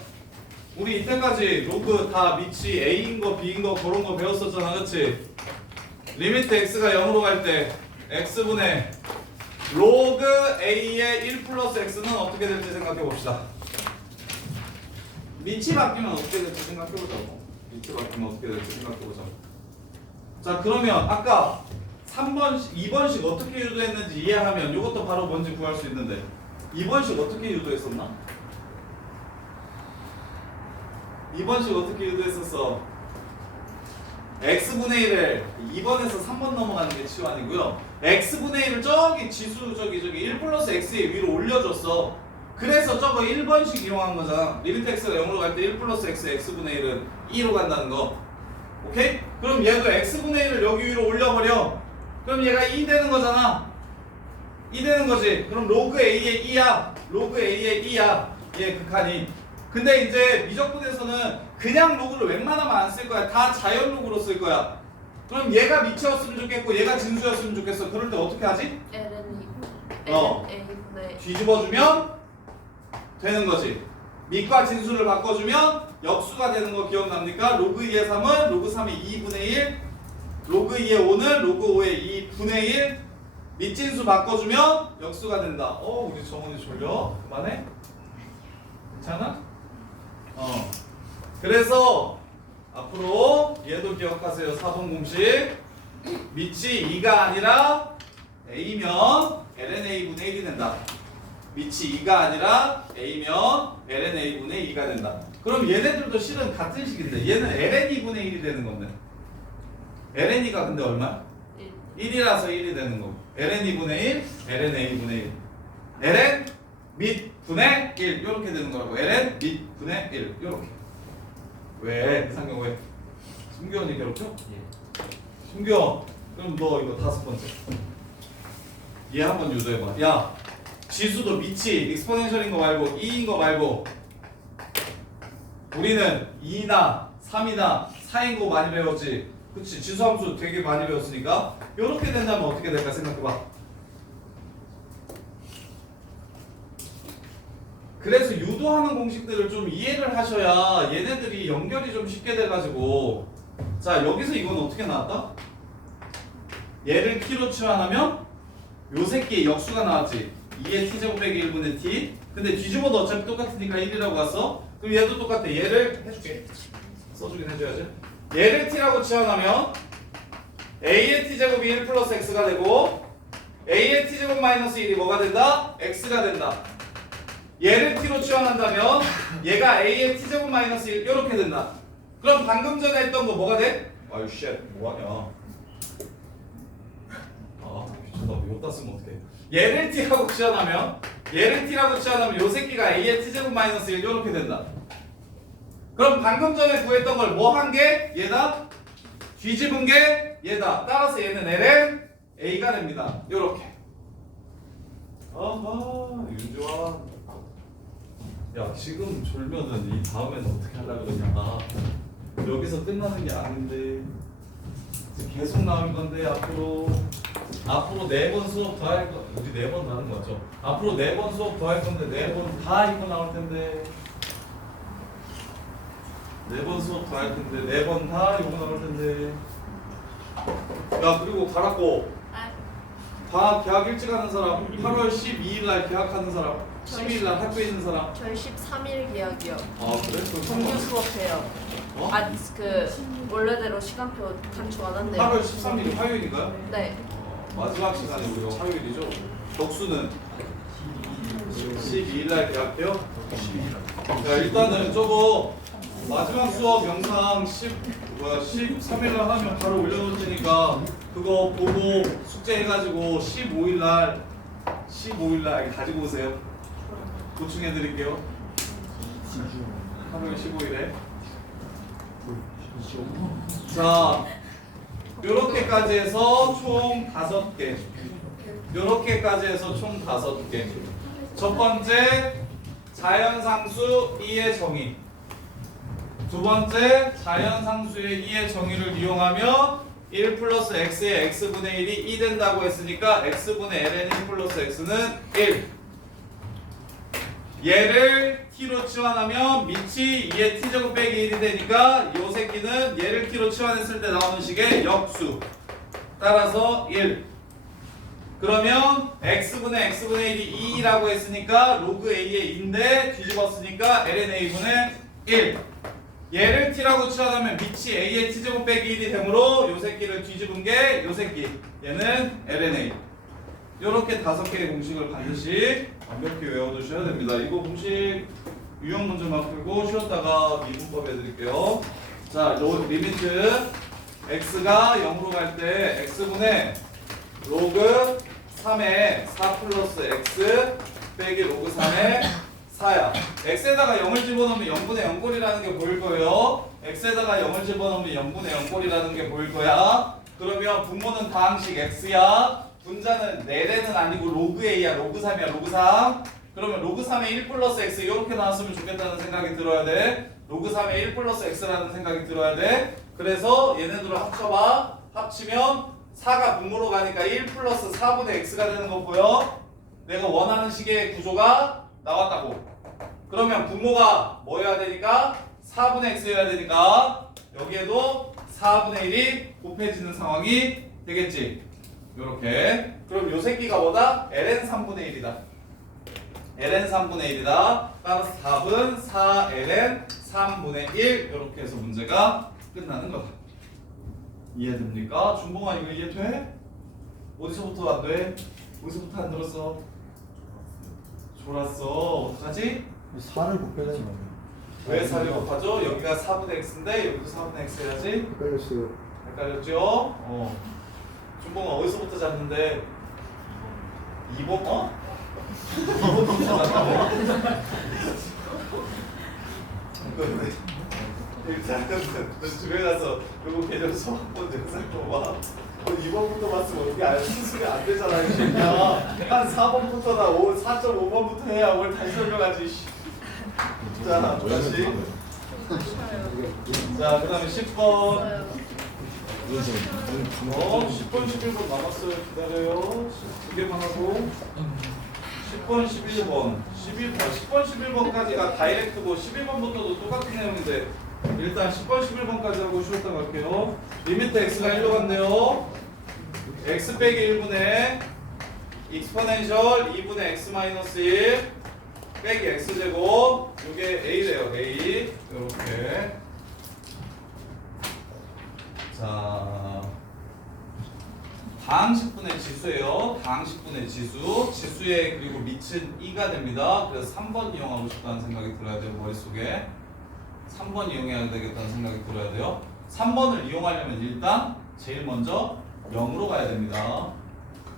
우리 이때까지 로그 다 밑이 A인 거, B인 거 그런 거 배웠었잖아, 그렇지? 리미트 x가 0으로 갈 때 x분의 로그 A의 1 플러스 x는 어떻게 될지 생각해 봅시다. 밑이 바뀌면 어떻게 될지 생각해 보자고. 밑이 바뀌면 어떻게 될지 생각해보자. 자, 그러면 아까 3번식, 2번식 어떻게 유도했는지 이해하면 이것도 바로 뭔지 구할 수 있는데 2번식 어떻게 유도했었나? 2번식 어떻게 유도했었어? x분의 1을 2번에서 3번 넘어가는 게 치환이고요. x분의 1을 저기 지수 저기 1 플러스 x의 위로 올려줬어. 그래서 저거 1번식 이용한 거잖아. 리미트 x가 0으로 갈 때 1 플러스 x, x분의 1은 2로 간다는 거. 오케이? 그럼 얘도 x분의 1을 여기 위로 올려버려. 그럼 얘가 2 되는 거잖아. 2 되는 거지. 그럼 로그 a의 2야. 로그 a의 2야. 얘 극한이. 근데 이제 미적분에서는 그냥 로그를 웬만하면 안 쓸 거야. 다 자연 로그로 쓸 거야. 그럼 얘가 미치였으면 좋겠고 얘가 진수였으면 좋겠어. 그럴 때 어떻게 하지? 뒤집어주면 되는 거지. 밑과 진수를 바꿔주면 역수가 되는 거 기억납니까? 로그 2의 3은 로그 3의 2분의 1, 로그 2의 5는 로그 5의 2분의 1, 밑진수 바꿔주면 역수가 된다. 우리 정원이 졸려? 그만해? 괜찮아? 그래서 앞으로 얘도 기억하세요. 4번 공식. 밑이 2가 아니라 A면 lnA분의 1이 된다. 밑이 2가 아니라 A면 lnA분의 2가 된다. 그럼 얘네들도 실은 같은 식인데 얘는 lnA분의 1이 되는 건데 ln이가 근데 얼마야? 1이라서 1이 되는 거고 ln 2분의 1, ln a분의 1. ln 및 분의 1 이렇게 되는 거라고. ln 및 분의 1 이렇게. 왜? 상경 왜? 숨겨원이 괴롭혀? 예. 숨겨. 그럼 너 이거 5번째. 얘 한번 유도해봐. 야, 지수도 미치 익스포넨셜인 거 말고 2인 거 말고 우리는 2나 3이나 4인 거 많이 배웠지. 그치? 지수함수 되게 많이 배웠으니까 이렇게 된다면 어떻게 될까 생각해봐. 그래서 유도하는 공식들을 좀 이해를 하셔야 얘네들이 연결이 좀 쉽게 돼가지고. 자, 여기서 이건 어떻게 나왔다? 얘를 t로 치환하면 요 새끼의 역수가 나왔지. 2의 t제곱 빼기 1분의 t. 근데 뒤집어도 어차피 똑같으니까 1이라고 왔어. 그럼 얘도 똑같아. 얘를 해줄게. 써주긴 해줘야지. 얘를 t라고 치환하면 a의 t제곱이 1 플러스 x가 되고 a의 t제곱 마이너스 1이 뭐가 된다? x가 된다. 얘를 t로 치환한다면 얘가 a의 t제곱 마이너스 1 이렇게 된다. 그럼 방금 전에 했던 거 뭐가 돼? 아유 쉣 뭐하냐. 아 미쳤다. 이거 쓰면 어떡해. 얘를 t라고 치환하면 요 새끼가 a의 t제곱 마이너스 1 이렇게 된다. 그럼 방금 전에 구했던 걸 뭐 한 게? 얘다. 뒤집은 게 얘다. 따라서 얘는 ln a가 됩니다. 요렇게. 아하 윤주아. 야 지금 졸면은 이 다음에는 어떻게 하려고 그러냐. 여기서 끝나는 게 아닌데 계속 나올 건데 앞으로 4번 수업 더 할 거. 우리 4번 나는 거죠. 앞으로 4번 수업 더 할 건데 4번 다 이거 나올 텐데 4번 수업 더 할 텐데 4번 다 이거 나올 텐데. 야 그리고 가라고. 방학 개학 일찍 하는 사람 8월 12일 날 개학하는 사람 12일 날 학교에 있는 사람. 저희 13일 계약이요. 아 그래? 그럼 정규 수업해요. 어? 원래대로 시간표 단축 안 한대요. 8월 13일이 화요일인가요? 네. 마지막 시간이 우리가 화요일이죠. 덕수는 12일 날 개학해요. 자 일단은 저거 마지막 수업 영상 13일 날 하면 바로 올려놓을 테니까 그거 보고 숙제해가지고 15일 날 가지고 오세요. 보충해 드릴게요. 3월 15일에. 자, 요렇게까지 해서 총 5개. 요렇게까지 해서 총 5개. 첫 번째, 자연상수 2의 정의. 두 번째, 자연상수의 2의 정의를 이용하면 1 플러스 x의 x분의 1이 2 된다고 했으니까 x분의 ln 1 플러스 x는 1. 얘를 t로 치환하면 밑이 2의 t제곱 빼기 1이 되니까 요 새끼는 얘를 t로 치환했을 때 나오는 식의 역수. 따라서 1. 그러면 x분의 1이 2라고 했으니까 로그 a의 2인데 뒤집었으니까 ln a분의 1. 얘를 t라고 치환하면 밑이 a의 t제곱 빼기 1이 되므로 요 새끼를 뒤집은 게 요 새끼. 얘는 ln a. 요렇게 5개의 공식을 반드시 완벽히 외워두셔야 됩니다. 이거 공식 유형 문제만 풀고 쉬었다가 미분법 해드릴게요. 자, 리미트 x가 0으로 갈 때 x분의 로그 3의 4 플러스 x 빼기 로그 3의 4야. x에다가 0을 집어넣으면 0분의 0꼴이라는 게 보일 거예요. x에다가 0을 집어넣으면 0분의 0꼴이라는 게 보일 거야. 그러면 분모는 다항식 x야. 분자는 내래는 아니고 로그 a야. 로그 3이야. 로그 3. 그러면 로그 3의 1 플러스 x 이렇게 나왔으면 좋겠다는 생각이 들어야 돼. 로그 3의 1 플러스 x라는 생각이 들어야 돼. 그래서 얘네들을 합쳐봐. 합치면 4가 분모로 가니까 1 플러스 4분의 x가 되는 거 보여? 내가 원하는 식의 구조가 나왔다고. 그러면 분모가 뭐여야 되니까? 4분의 x여야 되니까 여기에도 4분의 1이 곱해지는 상황이 되겠지. 요렇게. 그럼 요 새끼가 뭐다? ln 3분의 1이다. ln 3분의 1이다. 따라서 답은 4ln 3분의 1 요렇게 해서 문제가 끝나는 거다. 이해됩니까? 준봉아 이거 이해돼? 어디서부터 안 돼? 어디서부터 안 들었어? 졸았어. 어떡하지? 4를 곱해야 되는 거예요. 왜 4를 곱하죠? 여기가 4분의 x인데 여기도 4분의 x 해야지. 헷갈렸어요. 헷갈렸죠? 준봉아 어디서부터 잤는데? 2번 어? 2번부터 나타나. 일단은 집에 가서 요거 계정 수학번 영상 봐봐. 2번부터 봤으면 어떻게 알 수술이 안 되잖아 이 새끼야. 한 4번부터나 4.5번부터 해야 뭘 다시 설명하지. 자 다시. 자 그다음에 10번. 10번 11번 남았어요. 기다려요. 2개만 하고 10번 11번 10번 11번까지가 다이렉트고 11번부터도 똑같은 내용인데 일단 10번 11번까지 하고 쉬었다 갈게요. 리미트 x가 1로 간대요. x 빼기 1분의 익스포넨셜 2분의 x 마이너스 1 빼기 x제곱 이게 a래요. a 이렇게. 자 다항식분의 지수예요. 다항식분의 지수. 지수에 그리고 밑은 2가 됩니다. 그래서 3번 이용하고 싶다는 생각이 들어야 돼요. 머릿속에 3번 이용해야 되겠다는 생각이 들어야 돼요. 3번을 이용하려면 일단 제일 먼저 0으로 가야 됩니다.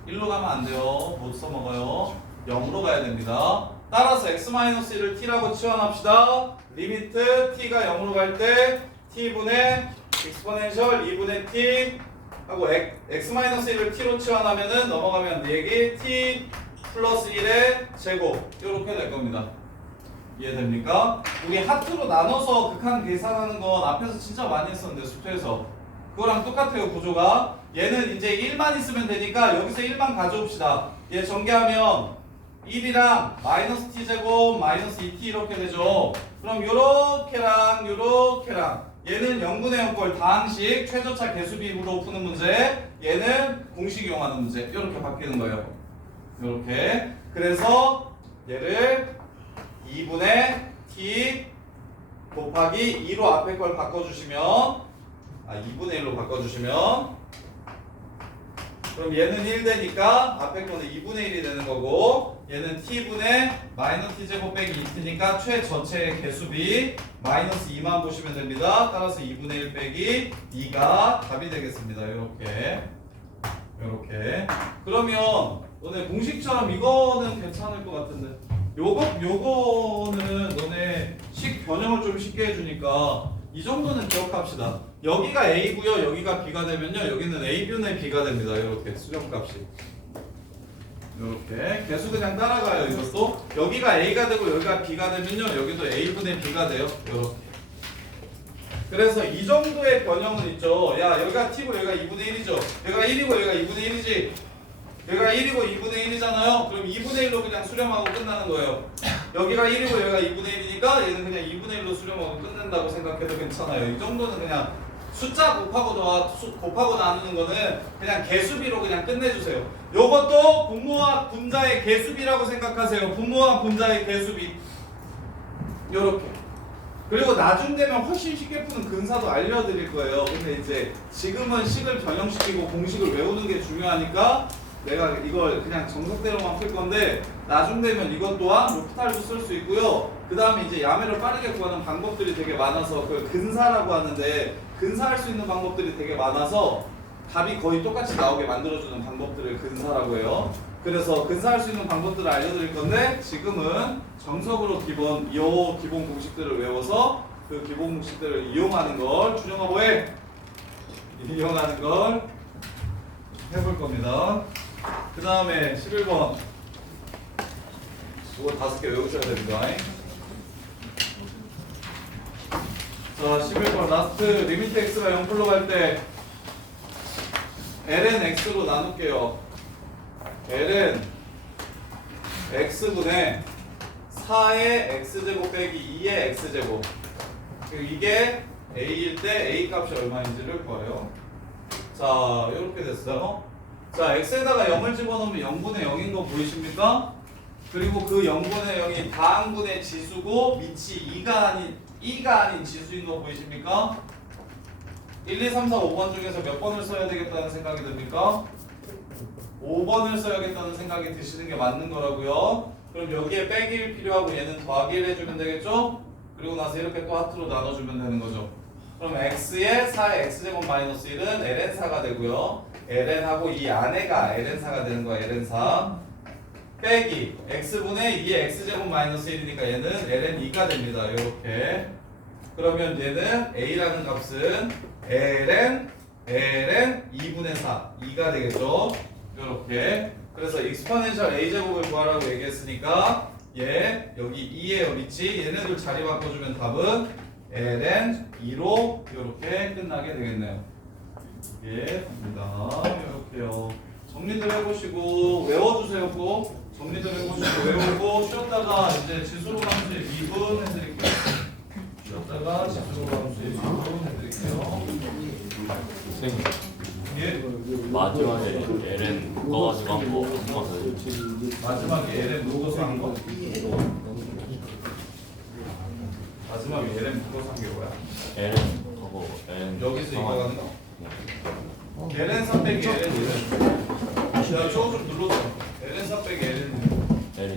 1로 가면 안 돼요. 못 써먹어요. 0으로 가야 됩니다. 따라서 x-1을 t라고 치환합시다. 리미트 t가 0으로 갈 때 t분의 익스포넨셜 2분의 t 하고 x-1을 t로 치환하면은 넘어가면 얘기 t 플러스 1의 제곱 이렇게 될 겁니다. 이해됩니까? 우리 하트로 나눠서 극한 계산하는 건 앞에서 진짜 많이 했었는데 수표에서 그거랑 똑같아요. 구조가. 얘는 이제 1만 있으면 되니까 여기서 1만 가져옵시다. 얘 전개하면 1이랑 마이너스 t제곱 마이너스 2t 이렇게 되죠. 그럼 요렇게랑 요렇게랑 얘는 0분의 0꼴 다항식 최저차 개수비로 푸는 문제, 얘는 공식 이용하는 문제 이렇게 바뀌는 거예요. 이렇게. 그래서 얘를 2분의 t 곱하기 2로 앞에 걸 바꿔주시면 2분의 1로 바꿔주시면 그럼 얘는 1 되니까 앞에 거는 2분의 1이 되는 거고 얘는 t분의 마이너스 t제곱 빼기 2t니까 최전체의 개수비 마이너스 2만 보시면 됩니다. 따라서 2분의 1 빼기 2가 답이 되겠습니다. 이렇게 그러면 너네 공식처럼 이거는 괜찮을 것 같은데 요거는 너네 식 변형을 좀 쉽게 해주니까 이 정도는 기억합시다. 여기가 a고요. 여기가 b가 되면요. 여기는 a분의 b가 됩니다. 이렇게 수렴값이. 이렇게 계속 그냥 따라가요. 이것도 여기가 a가 되고 여기가 b가 되면요. 여기도 a분의 b가 돼요. 이렇게. 그래서 이 정도의 변형은 있죠. 야 여기가 t고 여기가 2분의 1이죠. 여기가 1이고 여기가 2분의 1이지. 여기가 1이고 2분의 1이잖아요. 그럼 2분의 1로 그냥 수렴하고 끝나는 거예요. 여기가 1이고 여기가 2분의 1이니까 얘는 그냥 2분의 1로 수렴하고 끝낸다고 생각해도 괜찮아요. 이 정도는 그냥 숫자 곱하고 나누는 거는 그냥 개수비로 그냥 끝내주세요. 요것도 분모와 분자의 개수비라고 생각하세요. 분모와 분자의 개수비. 요렇게. 그리고 나중 되면 훨씬 쉽게 푸는 근사도 알려드릴 거예요. 근데 이제 지금은 식을 변형시키고 공식을 외우는 게 중요하니까 내가 이걸 그냥 정석대로만 풀 건데 나중 되면 이것 또한 루프탈도 쓸 수 있고요. 그 다음에 이제 야매를 빠르게 구하는 방법들이 되게 많아서 그걸 근사라고 하는데 근사할 수 있는 방법들이 되게 많아서 답이 거의 똑같이 나오게 만들어주는 방법들을 근사라고 해요. 그래서 근사할 수 있는 방법들을 알려드릴 건데 지금은 정석으로 기본 공식들을 외워서 그 기본 공식들을 이용하는 걸 준영아 이용하는 걸 해볼 겁니다. 그 다음에 11번 이거 5개 외우셔야 됩니다. 자 11번 라스트 리미트 x가 0풀로 갈 때 ln x로 나눌게요. ln x분의 4의 x제곱 빼기 2의 x제곱 그리고 이게 a일 때 a 값이 얼마인지를 구해요. 자 이렇게 됐어요. 자 x에다가 0을 집어넣으면 0분의 0인 거 보이십니까? 그리고 그 0분의 0이 다항분의 지수고 밑이 2가 아닌 지수인 거 보이십니까? 1, 2, 3, 4, 5번 중에서 몇 번을 써야 되겠다는 생각이 듭니까? 5번을 써야겠다는 생각이 드시는 게 맞는 거라고요. 그럼 여기에 빼기를 필요하고 얘는 더하기를 해주면 되겠죠? 그리고 나서 이렇게 또 하트로 나눠주면 되는 거죠. 그럼 x의 4의 x제곱 마이너스 1은 ln4가 되고요. ln하고 이 안에가 ln4가 되는 거야. ln4 빼기 x분의 2의 x제곱 마이너스 1이니까 얘는 ln 2가 됩니다. 이렇게. 그러면 얘는 a라는 값은 ln 2분의 4 2가 되겠죠. 이렇게. 그래서 익스포넨셜 a제곱을 구하라고 얘기했으니까 얘 여기 2에 어디 있지? 얘네들 자리 바꿔주면 답은 ln 2로 이렇게 끝나게 되겠네요. 예, 됩니다. 이렇게요. 정리들 해보시고 외워주세요. 꼭 정리들 해보시고 외우고 쉬었다가 이제 지수로 함수의 미분 해드릴게요. 쉬었다가 지수로 함수의 미분 해드릴게요. 선생님 예, 마지막에 LN 묶어가지고 한번 더 해주세요. 마지막에 ln 묶어서 한 거. 마지막에 ln 묶어서 한 게 뭐야? LN 하고 LN 여기서 이거 하는 거? ln 3 빼기 ln 1은 야 저거 좀 눌러줘. ln 3 빼기 ln 1은 LN